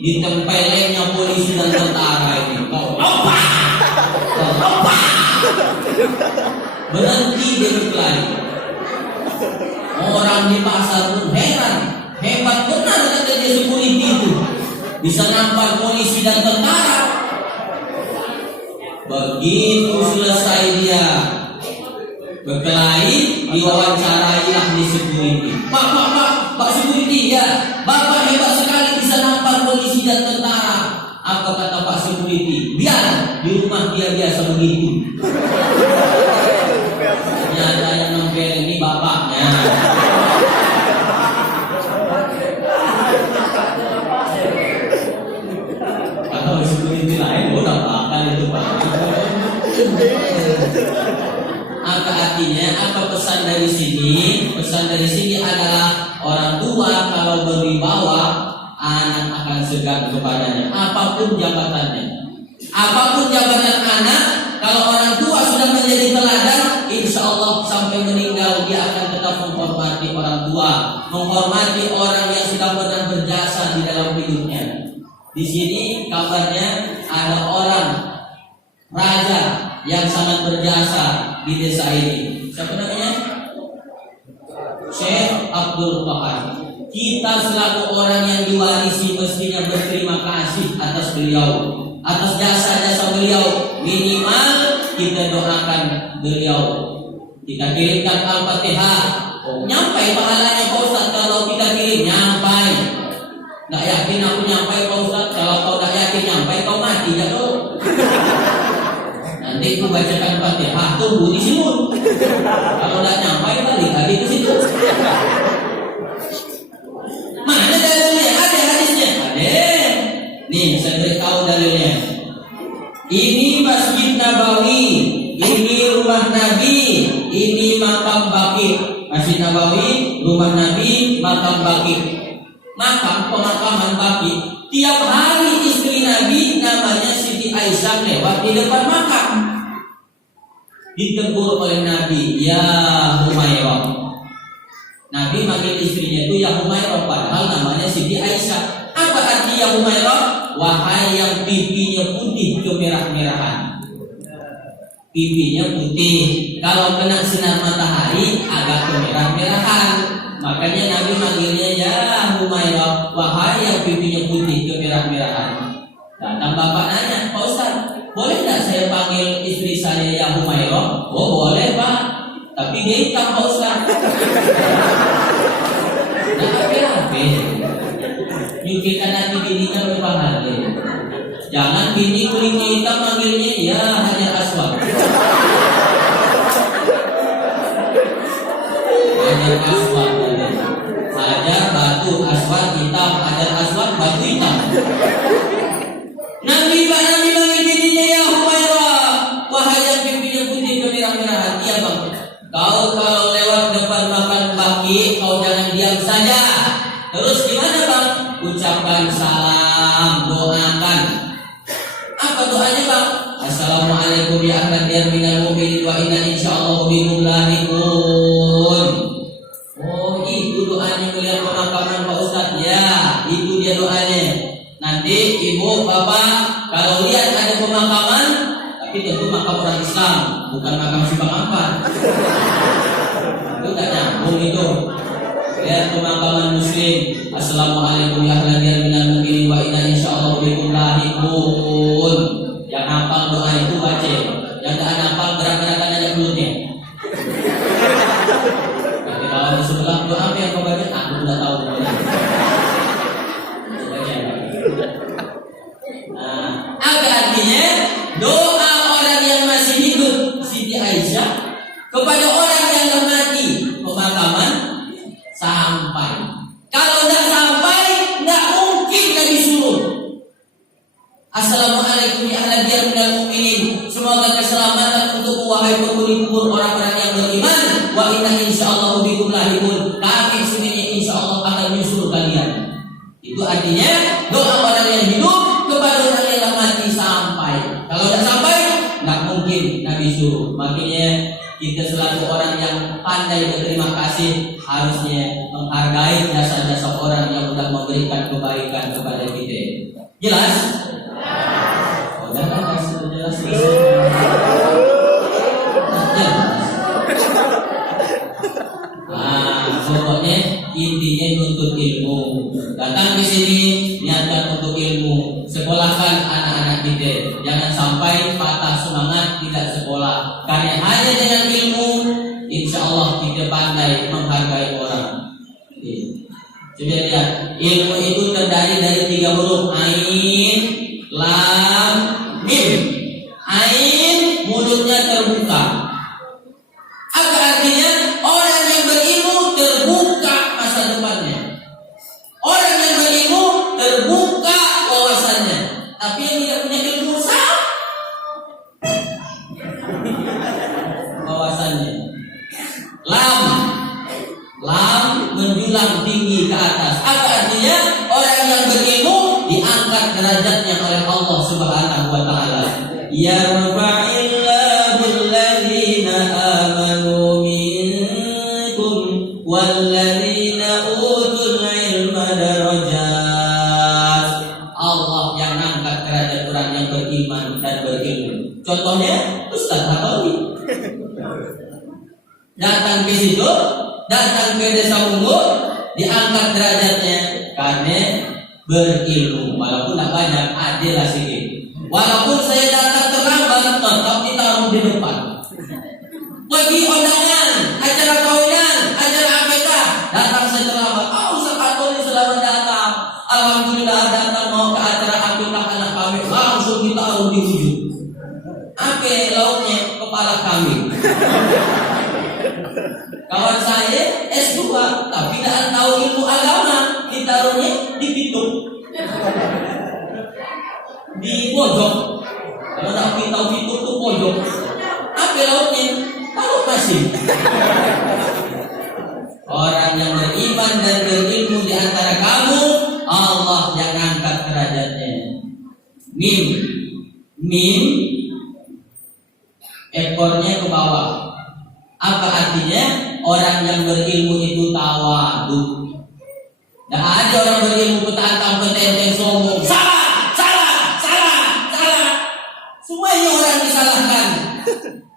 ditempelengnya polisi dan tentara ini. Kau apa? Berhenti dia berkelahi. Orang di pasar pun heran. Hebat benar kata dia security itu. Bisa nampak polisi dan tentara. Begitu selesai dia berkelahi, diwawancarailah di security. Pak security ya, Bapak hebat sekali bisa nampak polisi dan tentara. Apa kata Pak security? Biar di rumah dia biasa begitu. Ternyata yang nempel ini bapaknya. Kalau security lain, udah makan itu Pak. Apa artinya? Apa pesan dari sini? Pesan dari sini adalah orang tua kalau berwibawa, anak akan segan kepadanya. Apapun jabatannya, apapun jabatan anak, kalau orang tua sudah menjadi teladan, insya Allah sampai meninggal dia akan tetap menghormati orang tua, menghormati orang yang sudah pernah berjasa di dalam hidupnya. Di sini kabarnya ada orang raja yang sangat berjasa di desa ini. Siapa namanya? Syekh Abdul Qahar. Kita selaku orang yang diwarisi mestinya berterima kasih atas beliau, atas jasa-jasa beliau. Minimal kita doakan beliau. Kita kirimkan Al-Fatihah. Nyampai pahalanya Pak Ustaz kalau kita kirim, nyampai. Nggak yakin aku nyampai Pak Ustaz. Kalau kau nggak yakin nyampai, kau mati ya tuh. Nanti aku bacakan Fatihah, tunggu di sini. Kalau nggak nyampai balik lagi ke situ. Mana dalilnya? Ada hadisnya? Ada. Nih saya beritahu dalilnya. Ini Masjid Nabawi, ini rumah Nabi, ini makam Baqi. Masjid Nabawi, rumah Nabi, makam Baqi. Makam pemakaman Baqi. Tiap hari istri Nabi namanya Siti Aisyah lewat di depan makam. Ditegur oleh Nabi, ya Humairah. Nabi manggil istrinya itu ya Humairah, padahal namanya Siti Aisyah. Apa arti ya Humairah? Wahai yang pipinya putih kemerah-merahan. Pipinya putih, kalau kena sinar matahari agak kemerah-merahan. Makanya Nabi manggilnya ya Humairah, wahai yang pipinya putih kemerah-merahan. Datang bapak nanya, Pak Ustaz, boleh tidak saya panggil istri saya ya Humairah? Oh boleh Pak, tapi dia hitam Pak Ustaz. Nah apa-apa nyucikan hati bininya berpahala. Jangan bini kulitnya hitam manggilnya ya Hajar Aswad. Hajar Aswad, Hajar batu aswad hitam, Hajar Aswad batu hitam. Nabi manggil bininya ya Humairah, wahai yang pipinya putih kemerah-merahan. Iya bang, kau kalau lewat depan makan Baqi, kau jangan diam saja. Terus gimana bang? Ucapkan salam, doakan. Apa doanya bang? Assalamualaikum ya ahlan diyar minal mu'minin wa inna insyaallah bikum lahiqun. Oh itu doanya melihat pemakaman Pak Ustaz. Ya itu dia doanya. Nanti ibu bapak kalau lihat ada pemakaman, tapi tentu makam orang Islam, bukan makam si Bang Ampan. Itu tak nyambung itu. Lihat pemakaman Muslim. Assalamualaikum ya ahlan diyar minal mu'minin wa inna insyaallah bikum lahiqun. Yang hafal doa itu baca, yang tak hafal gerak-gerakan aja mulutnya. Nanti kalau di sebelah doa apa yang kau baca, aku sudah tahu. Nah, apa artinya? Doa orang yang masih hidup Siti Aisyah kepada orang yang telah mati pemakaman sampai. Kalau tidak sampai, tidak alaikum ya ahla diyar minal mu'minin. Semoga keselamatan untuk wahai penghuni kubur orang-orang yang beriman. Wa inna insyaallah bikum lahiqun. Kami semuanya insyaallah akan menyusul kalian. Itu artinya doa orang yang hidup kepada orang yang mati sampai. Kalau tidak sampai, nggak mungkin Nabi suruh. Makanya kita selalu orang yang pandai berterima kasih, harusnya menghargai jasa-jasa orang yang sudah memberikan kebaikan kepada kita. Jelas? Oh, jangan sudah jelas. Pokoknya intinya untuk ilmu. Datang di sini niatkan untuk ilmu. Sekolahkan anak-anak kita. Jangan sampai patah semangat tidak sekolah. Karena hanya dengan ilmu, insya Allah kita pandai menghargai orang. Coba lihat, ilmu itu terdiri dari 3 huruf: ain, lam, mim. Ain, mulutnya terbuka. Apa artinya? Orang yang berilmu terbuka masa depannya. Orang yang berilmu terbuka wawasannya. Tapi yang tidak punya ilmu sama wawasannya. Lam, lam menjulang tinggi ke atas. Apa artinya? Orang yang berilmu diangkat derajatnya oleh Allah Subhanahu wa taala. Yarfa'illahu alladhina amanu minkum walladzina utul ilma darajat. Allah yang angkat derajat orang yang beriman dan berilmu. Contohnya Ustaz Nabawi. Datang ke situ, datang ke desa Unggul, diangkat derajatnya karena berilmu. Walaupun tidak banyak, adalah sedikit. Walaupun saya datang terlambat, tetap ditaruh di depan. Bagi undangan, acara kawinan, acara akikah, datang saya terlambat. Ustaz Antoni selamat datang. Alhamdulillah datang mau ke acara akikah anak kami, langsung ditaruh di ujung. Lauknya kepala kambing. Kawan saya S2 tapi tidak tahu ilmu agama, ditaruhnya di pitung, di pojok. Kalau tidak tahu pitung itu pojok. Apa lauknya? Taruh nasi. Orang yang beriman dan berilmu di antara kamu, Allah yang angkat derajatnya. Mim, mim, ekornya ke bawah. Apa artinya? Orang yang berilmu itu tawadhu. Tidak ada orang berilmu ketantang, ketenteng, sombong. Salah, salah, salah, salah. Semuanya orang disalahkan.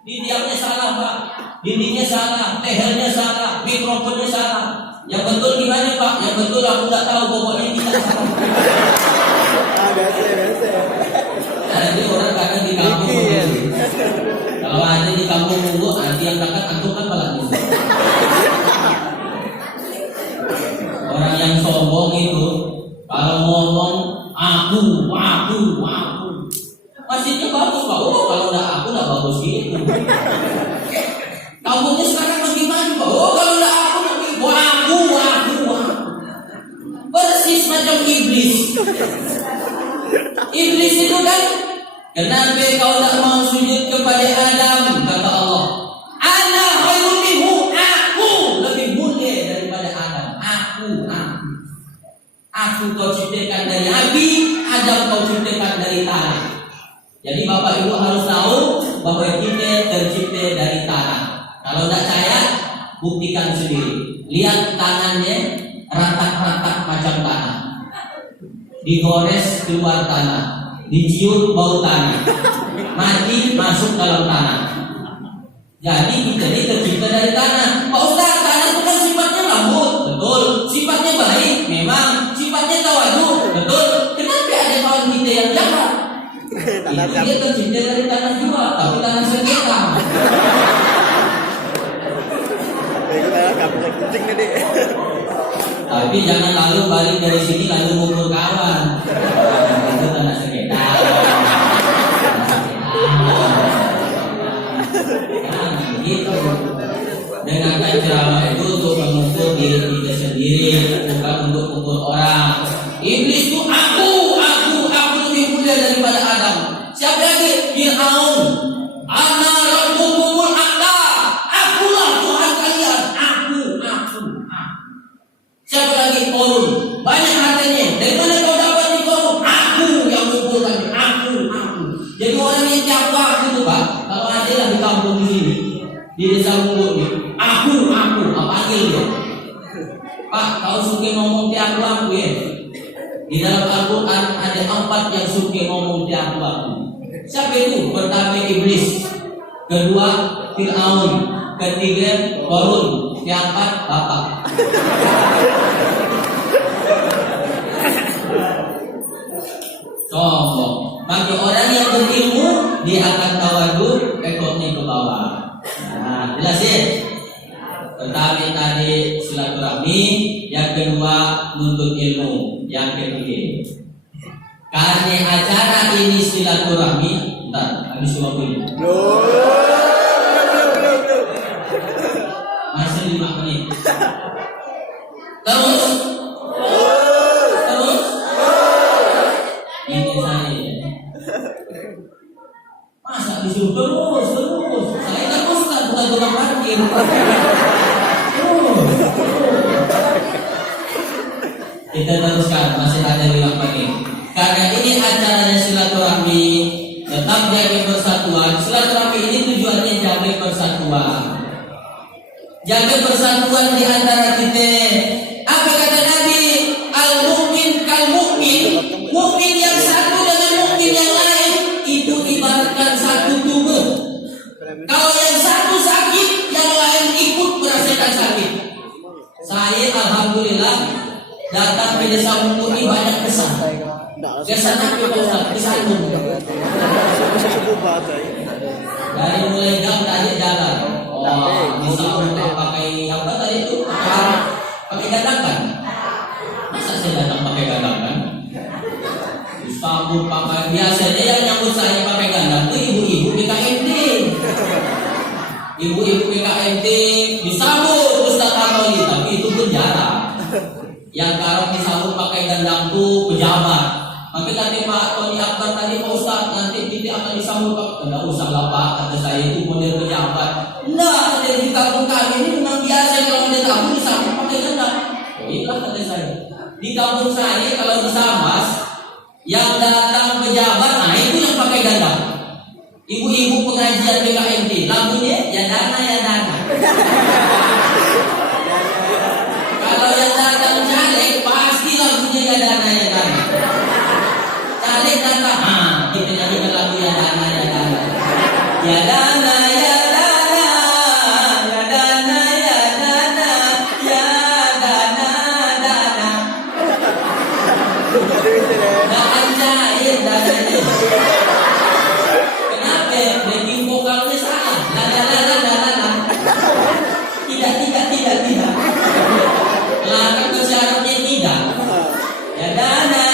Diamnya salah Pak, dindingnya salah, lehernya salah, mikrofonnya salah. Yang betul gimana Pak? Yang betul aku tidak tahu, pokoknya kita salah. Biasa. Nanti orang kadang di kampung. Kalau ada di kampung Munggu, nanti yang berangkat antum kan malah bisa. Orang yang sombong itu kalau ngomong aku, masjidnya bagus Pak. Oh kalau udah aku udah bagus gitu. Kampungnya sekarang bagaimana Pak? Oh kalau udah aku persis macam iblis. Iblis itu kan, kenapa kau tak mau sujud kepada Adam? Kata Allah, ana khairun minhu, aku lebih mulia daripada Adam. Aku kau ciptakan dari api, Adam kau ciptakan dari tanah. Jadi Bapak Ibu harus tahu bahwa kita tercipta dari tanah. Kalau tidak percaya, buktikan sendiri. Lihat tangannya ratak-ratak macam tanah, digores keluar tanah, dicium bau tanah, mati masuk dalam tanah. Jadi kita ini tercipta dari tanah. Pak Ustaz, tanah itu kan sifatnya lembut, betul. Sifatnya baik, memang. Sifatnya tawadhu, betul. Kenapa ada kawan kita yang jahat? Itu dia tercipta dari tanah juga, tapi tanah sengketa. Tapi jangan lalu balik dari sini lalu ngumpul kawan. Itu tanah sengketa. Gitu. Dengan ceramah itu untuk mengukur diri kita sendiri, bukan untuk mengukur orang. Iblis itu aku lebih mulia daripada Adam. Siapa lagi? Fir'aun. Ana rabbukumul a'la. Akulah Tuhan kalian. Aku. Siapa lagi? Korun. Banyak hartanya. Dari mana kau dapat di korun? Aku yang mengumpulkan. Aku. Jadi orang yang tiap waktu itu Pak, kalau ada lah di kampung di sini, di desa Bungkuk ini, aku, apa panggil dia? Pak, kau suka ngomong di aku ya. Di dalam Al-Quran ada 4 yang suka ngomong di aku. Siapa itu? Pertama iblis, kedua Fir'aun, ketiga Korun, keempat bapak. Sombong. Bagi orang yang berilmu, dia akan tawadhu, ekornya ke bawah. Nah, jelas ya? Pertama tadi silaturahmi, yang kedua nuntut ilmu, yang ketiga. Karena acara ini silaturahmi, bentar, habis 20. Masih 5 menit. Terus. Ini saya. Masa disuruh terus. Saya kan ustaz bukan tukang parkir. Kita teruskan, masih ada 5 menit. Karena ini acaranya silaturahmi, tetap jaga persatuan. Silaturahmi ini tujuannya jaga persatuan. Jaga persatuan di antara kita. Apa kata Nabi? Al-mu'min kal-mu'min. Mu'min yang satu dengan mu'min yang lain itu ibaratkan satu tubuh. Kalau yang satu sakit, yang lain ikut merasakan sakit. Saya alhamdulillah datang ke desa Bungkuk ini banyak kesan. Kesan apa Ustaz? Kesan dari mulai jam tadi jalan. Bisa pakai apa tadi itu? Pakai gandangan. Masa saya datang pakai gandangan? Disambut pakai biasanya yang nyambut saya pakai gandangan itu ibu-ibu PKMT. Ibu-ibu PKMT disambut Ustaz Taroli, tapi itu pun jarang. Yang sekarang disambut pakai gandang itu pejabat. Maka tadi Pak Tony Akbar tadi Pak Ustaz, nanti kita akan disambut Pak. Tidak usah lah Pak, kata saya itu model pejabat. Enggak, kata di kampung kami ini memang biasa kalau ada tamu disambut pakai gandang. Oh iya kata saya. Di kampung saya kalau disambas, yang datang pejabat, nah itu yang pakai gandang. Ibu-ibu pengajian PKMT, lagunya ya dana. Kalau yang datang caleg, pasti lagunya ya dana. Caleg datang, kita nyanyikan lagu ya dana. Ya dana. Kenapa? Backing vokalnya salah. Tidak. Lagu kesyaratnya tidak. Ya dana.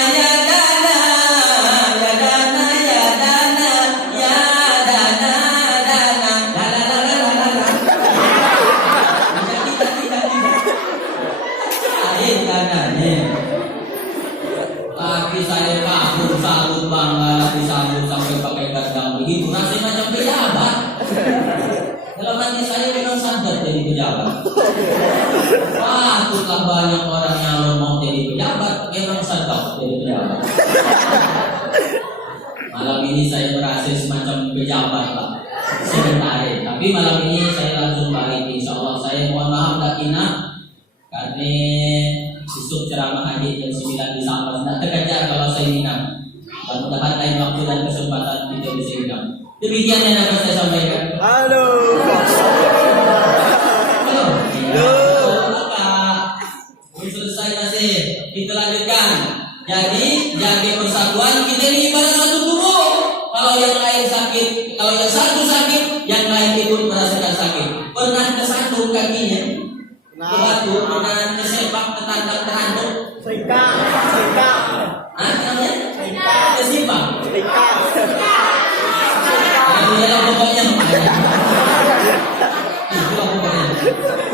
Tapi saya kabur salut bangga disambut sampai pakai gandang begitu rasanya macam pejabat. Dalam hati saya memang sadar jadi pejabat. Patutlah banyak orang yang mau jadi pejabat, memang sadar jadi pejabat. Malam ini saya merasa semacam pejabat Pak, sebentar. Tapi malam ini saya langsung balik. Insya Allah saya mohon maaf tak ingat karena besok ceramah hadir jam 9 di Sambas. Tidak terkejar kalau saya ingat. Mudah-mudahan lain waktu dan kesempatan kita bisa ingat. Demikian yang dapat saya sampaikan. Halo. Selesai masih. Kita lanjutkan. Jadi jaga persatuan, kita ini ibarat satu tubuh. Kalau yang lain sakit, kalau yang satu sakit, yang lain ikut merasakan sakit. Pernah kesandung kakinya? Batu, pernah kesepak, ketandang, terhantuk? Seika. Namanya? Kesimpak. Seika. Yang pokoknya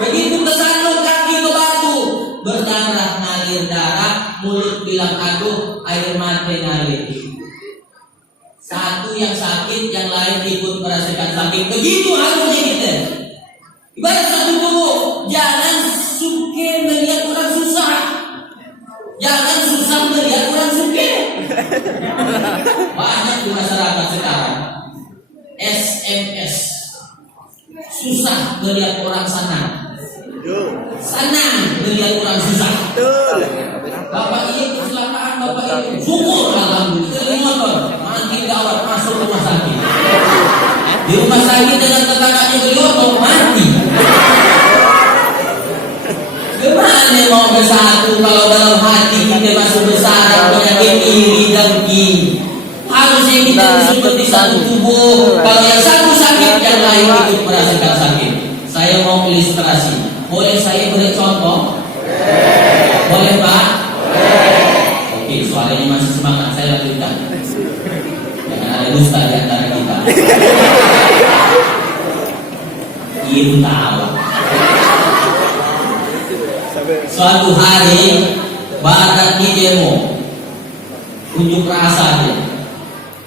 begitu kesandung kaki ke batu, berdarah, ngalir darah, mulut bilang aduh, air mata ngalir. Satu yang sakit, yang lain ikut merasakan sakit. Begitu harusnya kita. Ibarat satu tubuh, jangan suka melihat orang susah. Jangan susah melihat orang suka. Banyak di masyarakat sekarang SMS, susah melihat orang senang. Senang melihat orang susah. Bapak ini kecelakaan, bapak ini syukur alhamdulillah motor mati gawat masuk rumah sakit. Di rumah sakit dengan tetangganya beliau mati. Gimana mau bersatu kalau dalam hati kita masih bersarang penyakit iri dengki? Harusnya kita seperti satu tubuh. Kalau yang satu sakit, yang lain ikut merasakan sakit. Saya mau ilustrasi. Boleh saya beri contoh? Boleh Pak? Oke, suaranya masih semangat, saya lanjutkan. Jangan ada dusta di antara kita. Ibu tahu. Suatu hari barat di demo, unjuk rasa dia.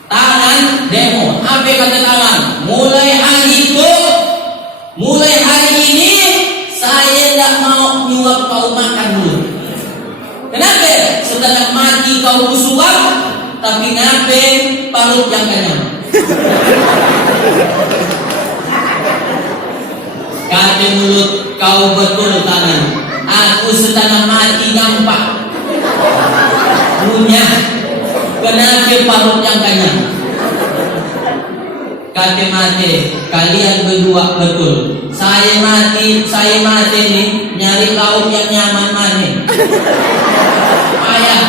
Tangan demo, apa kata tangan? Mulai hari ini saya tidak mau nyuap kau makan dulu. Kenapa? Sedangkan mati kau suap, tapi kenapa parut yang kenyang? Kata mulut kau betul tangan. Aku setengah mati nampak. Punya. Kenapa parut yang kenyang? Kata mati, kalian berdua betul. Saya mati nih nyari lauk yang nyaman mana? Ayah,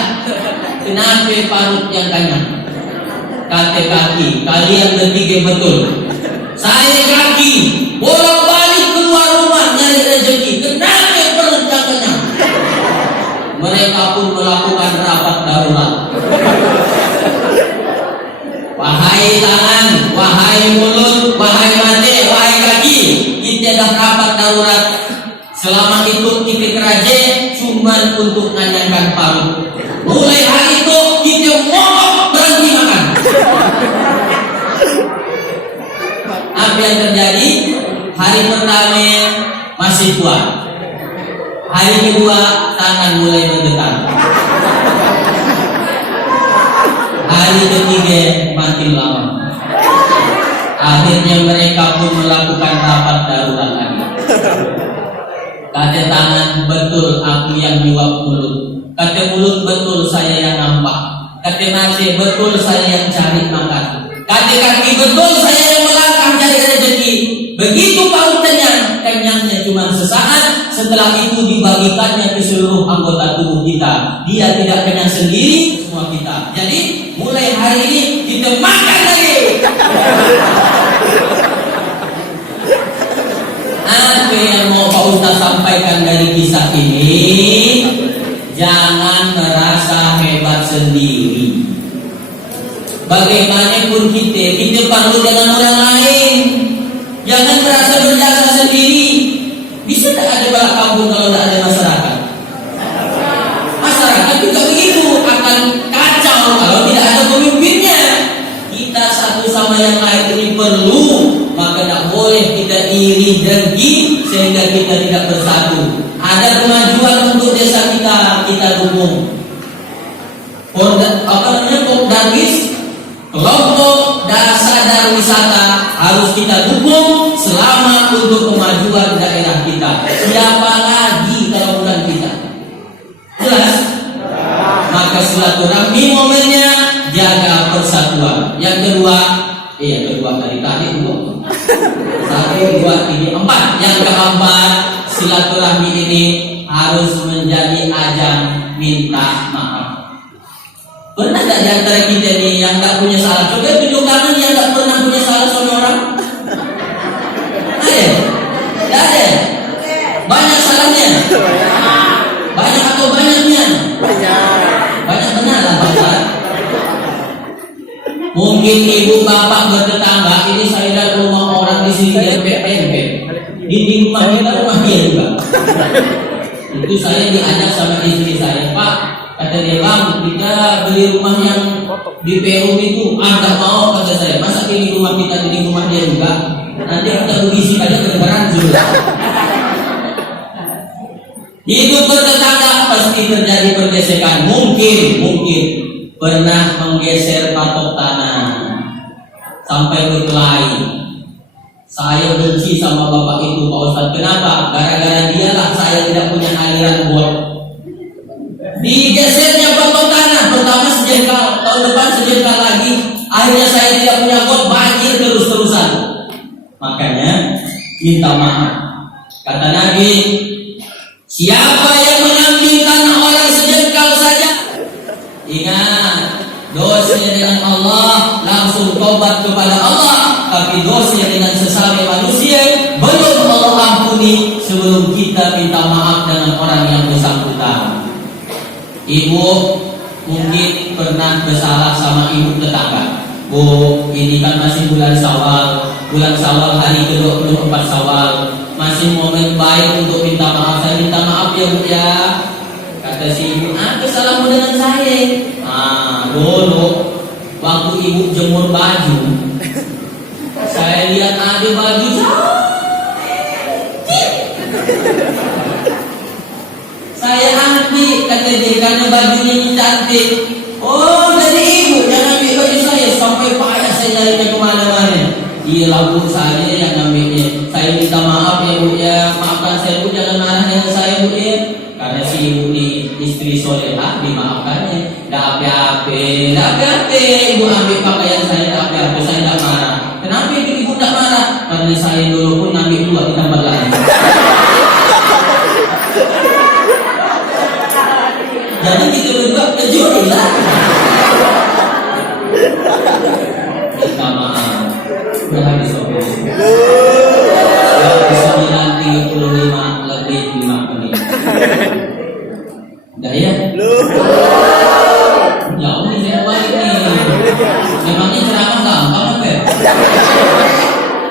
kenapa parut yang kenyang? Kata kaki, kalian bertiga betul. Saya kaki, bolak-balik keluar rumah nyari rezeki. Kenapa perut yang kenyang? Mereka pun melakukan rapat darurat. Wahai tangan, wahai mulut, wahai mata, wahai kaki, kita dah rapat darurat. Selama itu kita kerja cuma untuk nanyakan parut. Mulai hari itu kita mau berhenti makan. Apa yang terjadi? Hari pertama masih kuat. Hari kedua tangan mulai bergetar. Hari ketiga makin lama. Akhirnya mereka pun melakukan rapat darurat lagi. Kata tangan, betul aku yang jawab mulut. Kata mulut, betul saya yang nampak. Kata mata, betul saya yang cari makan. Kata kaki, betul saya yang melangkah cari rezeki. Begitu kau kenyangnya cuma sesaat. Setelah itu dibagikannya ke seluruh anggota tubuh kita. Dia tidak kenyang sendiri, semua kita. Jadi mulai hari ini kita makan lagi. Apa yang mau Pak Ustaz sampaikan dari kisah ini? Jangan merasa hebat sendiri. Bagaimanapun kita perlu dengan orang lain. Jangan merasa berjasa sendiri. Bisa tak ada balak kampung kalau tak ada masyarakat? Masyarakat juga begitu, akan kacau kalau tidak ada pemimpinnya. Kita satu sama yang lain ini perlu, maka tak boleh kita iri dengki sehingga kita tidak bersatu. Ada kemajuan untuk desa kita dukung. Pokdadis, kelompok dasar wisata harus kita dukung selama untuk kemajuan daerah kita. Siapa lagi kalau bukan kita? Jelas? Maka silaturahmi momennya, jaga persatuan. Yang kedua kali tadi dua. 1, 2, 3, 4. Yang keempat, silaturahmi ini harus menjadi ajang minta maaf. Pernah tak di antara kita ini yang tak punya salah? Coba tunjuk tangan yang tak pernah punya salah sama orang. Ada? Tak ada? Banyak salahnya? Banyak atau banyaknya? Banyak benar lah Pak. Mungkin ibu bapak bertetangga, ini saya lihat rumah orang di sini dia pempek. Di rumah kita rumah dia juga. Itu saya diajak sama istri saya, Pak. Kata dia, Bang, kita beli rumah yang di PU itu ada mau kata saya, masa di rumah kita di rumah dia juga, nanti kita berisi aja kedengaran juga. Hidup bertetangga pasti terjadi pergesekan, mungkin pernah menggeser patok tanah sampai berkelahi. Saya benci sama bapak itu Pak Ustadz. Kenapa? Gara-gara dialah saya tidak punya aliran bot. Digesernya patok tanah, pertama sejengkal, tahun depan sejengkal lagi. Akhirnya saya tidak punya bot, banjir terus-terusan. Makanya minta maaf. Kata Nabi, siapa yang mengambil tanah orang sejengkal saja, ingat, dosanya dengan Allah langsung tobat kepada Allah. Tapi dosanya dengan sesama manusia belum Allah ampuni sebelum kita minta maaf dengan orang yang bersangkutan. Ibu mungkin pernah bersalah sama ibu tetangga. Bu, ini kan masih bulan Syawal hari ke-24 Syawal, masih momen baik untuk minta maaf. Saya minta maaf ya Bu ya. Kata si ibu, kesalahanmu dengan saya. Dulu waktu ibu jemur baju, saya lihat ada baju saya ambil, kata dia, karena bajunya cantik. Oh, dari ibu jangan ambil baju saya, sampai payah saya carinya kemana-mana. Iya lah Bu, saya yang ambilnya. Saya minta maaf ya Bu ya, maafkan saya Bu, jangan marah dengan saya Bu ya. Karena si ibu ini istri solehah, dimaafkannya. Tidak apa-apa, ibu ambil pakaian saya, tidak apa-apa, saya tidak marah. Kenapa ibu tidak marah? Karena saya dulu pun ambil 2 di tempat lain. Jadi kita berdua kejuri lah. Minta maaf. Udah habis oke. 9:35 lebih 5 menit. Udah ya? Jauh nih saya balik nih. Memangnya ceramah gampang apa?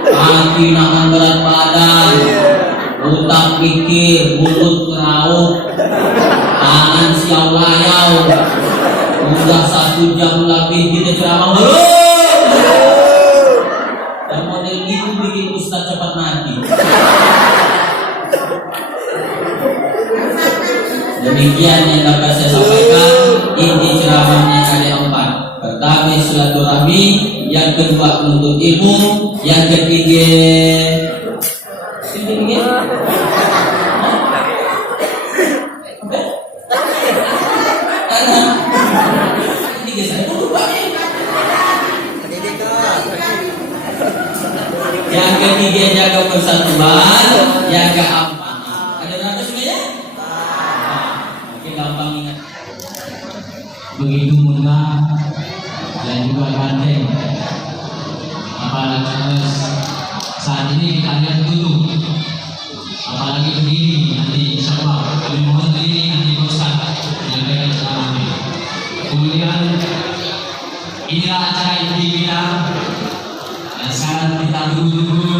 Kaki nahan berat badan, otak pikir, mulut kerauk, tangan siau layau. Udah 1 jam lebih kita ceramah belum. Dan model itu bikin ustaz cepat mati. Demikian yang dapat saya sampaikan. Inti ceramahnya ada 4. Pertama silaturahmi, yang kedua menuntut ilmu, yang ketiga yang ketiga jaga persatuan, yang keempat ada berapa sebenarnya? Oke, gampang ingat. Begitu mudah dan juga ganteng. Apalagi saat ini kita lihat dulu. Apalagi begini nanti insya Allah kami mohon diri nanti Ustaz menyampaikan ceramahnya. Kemudian inilah acara inti kita. Dan sekarang kita dulu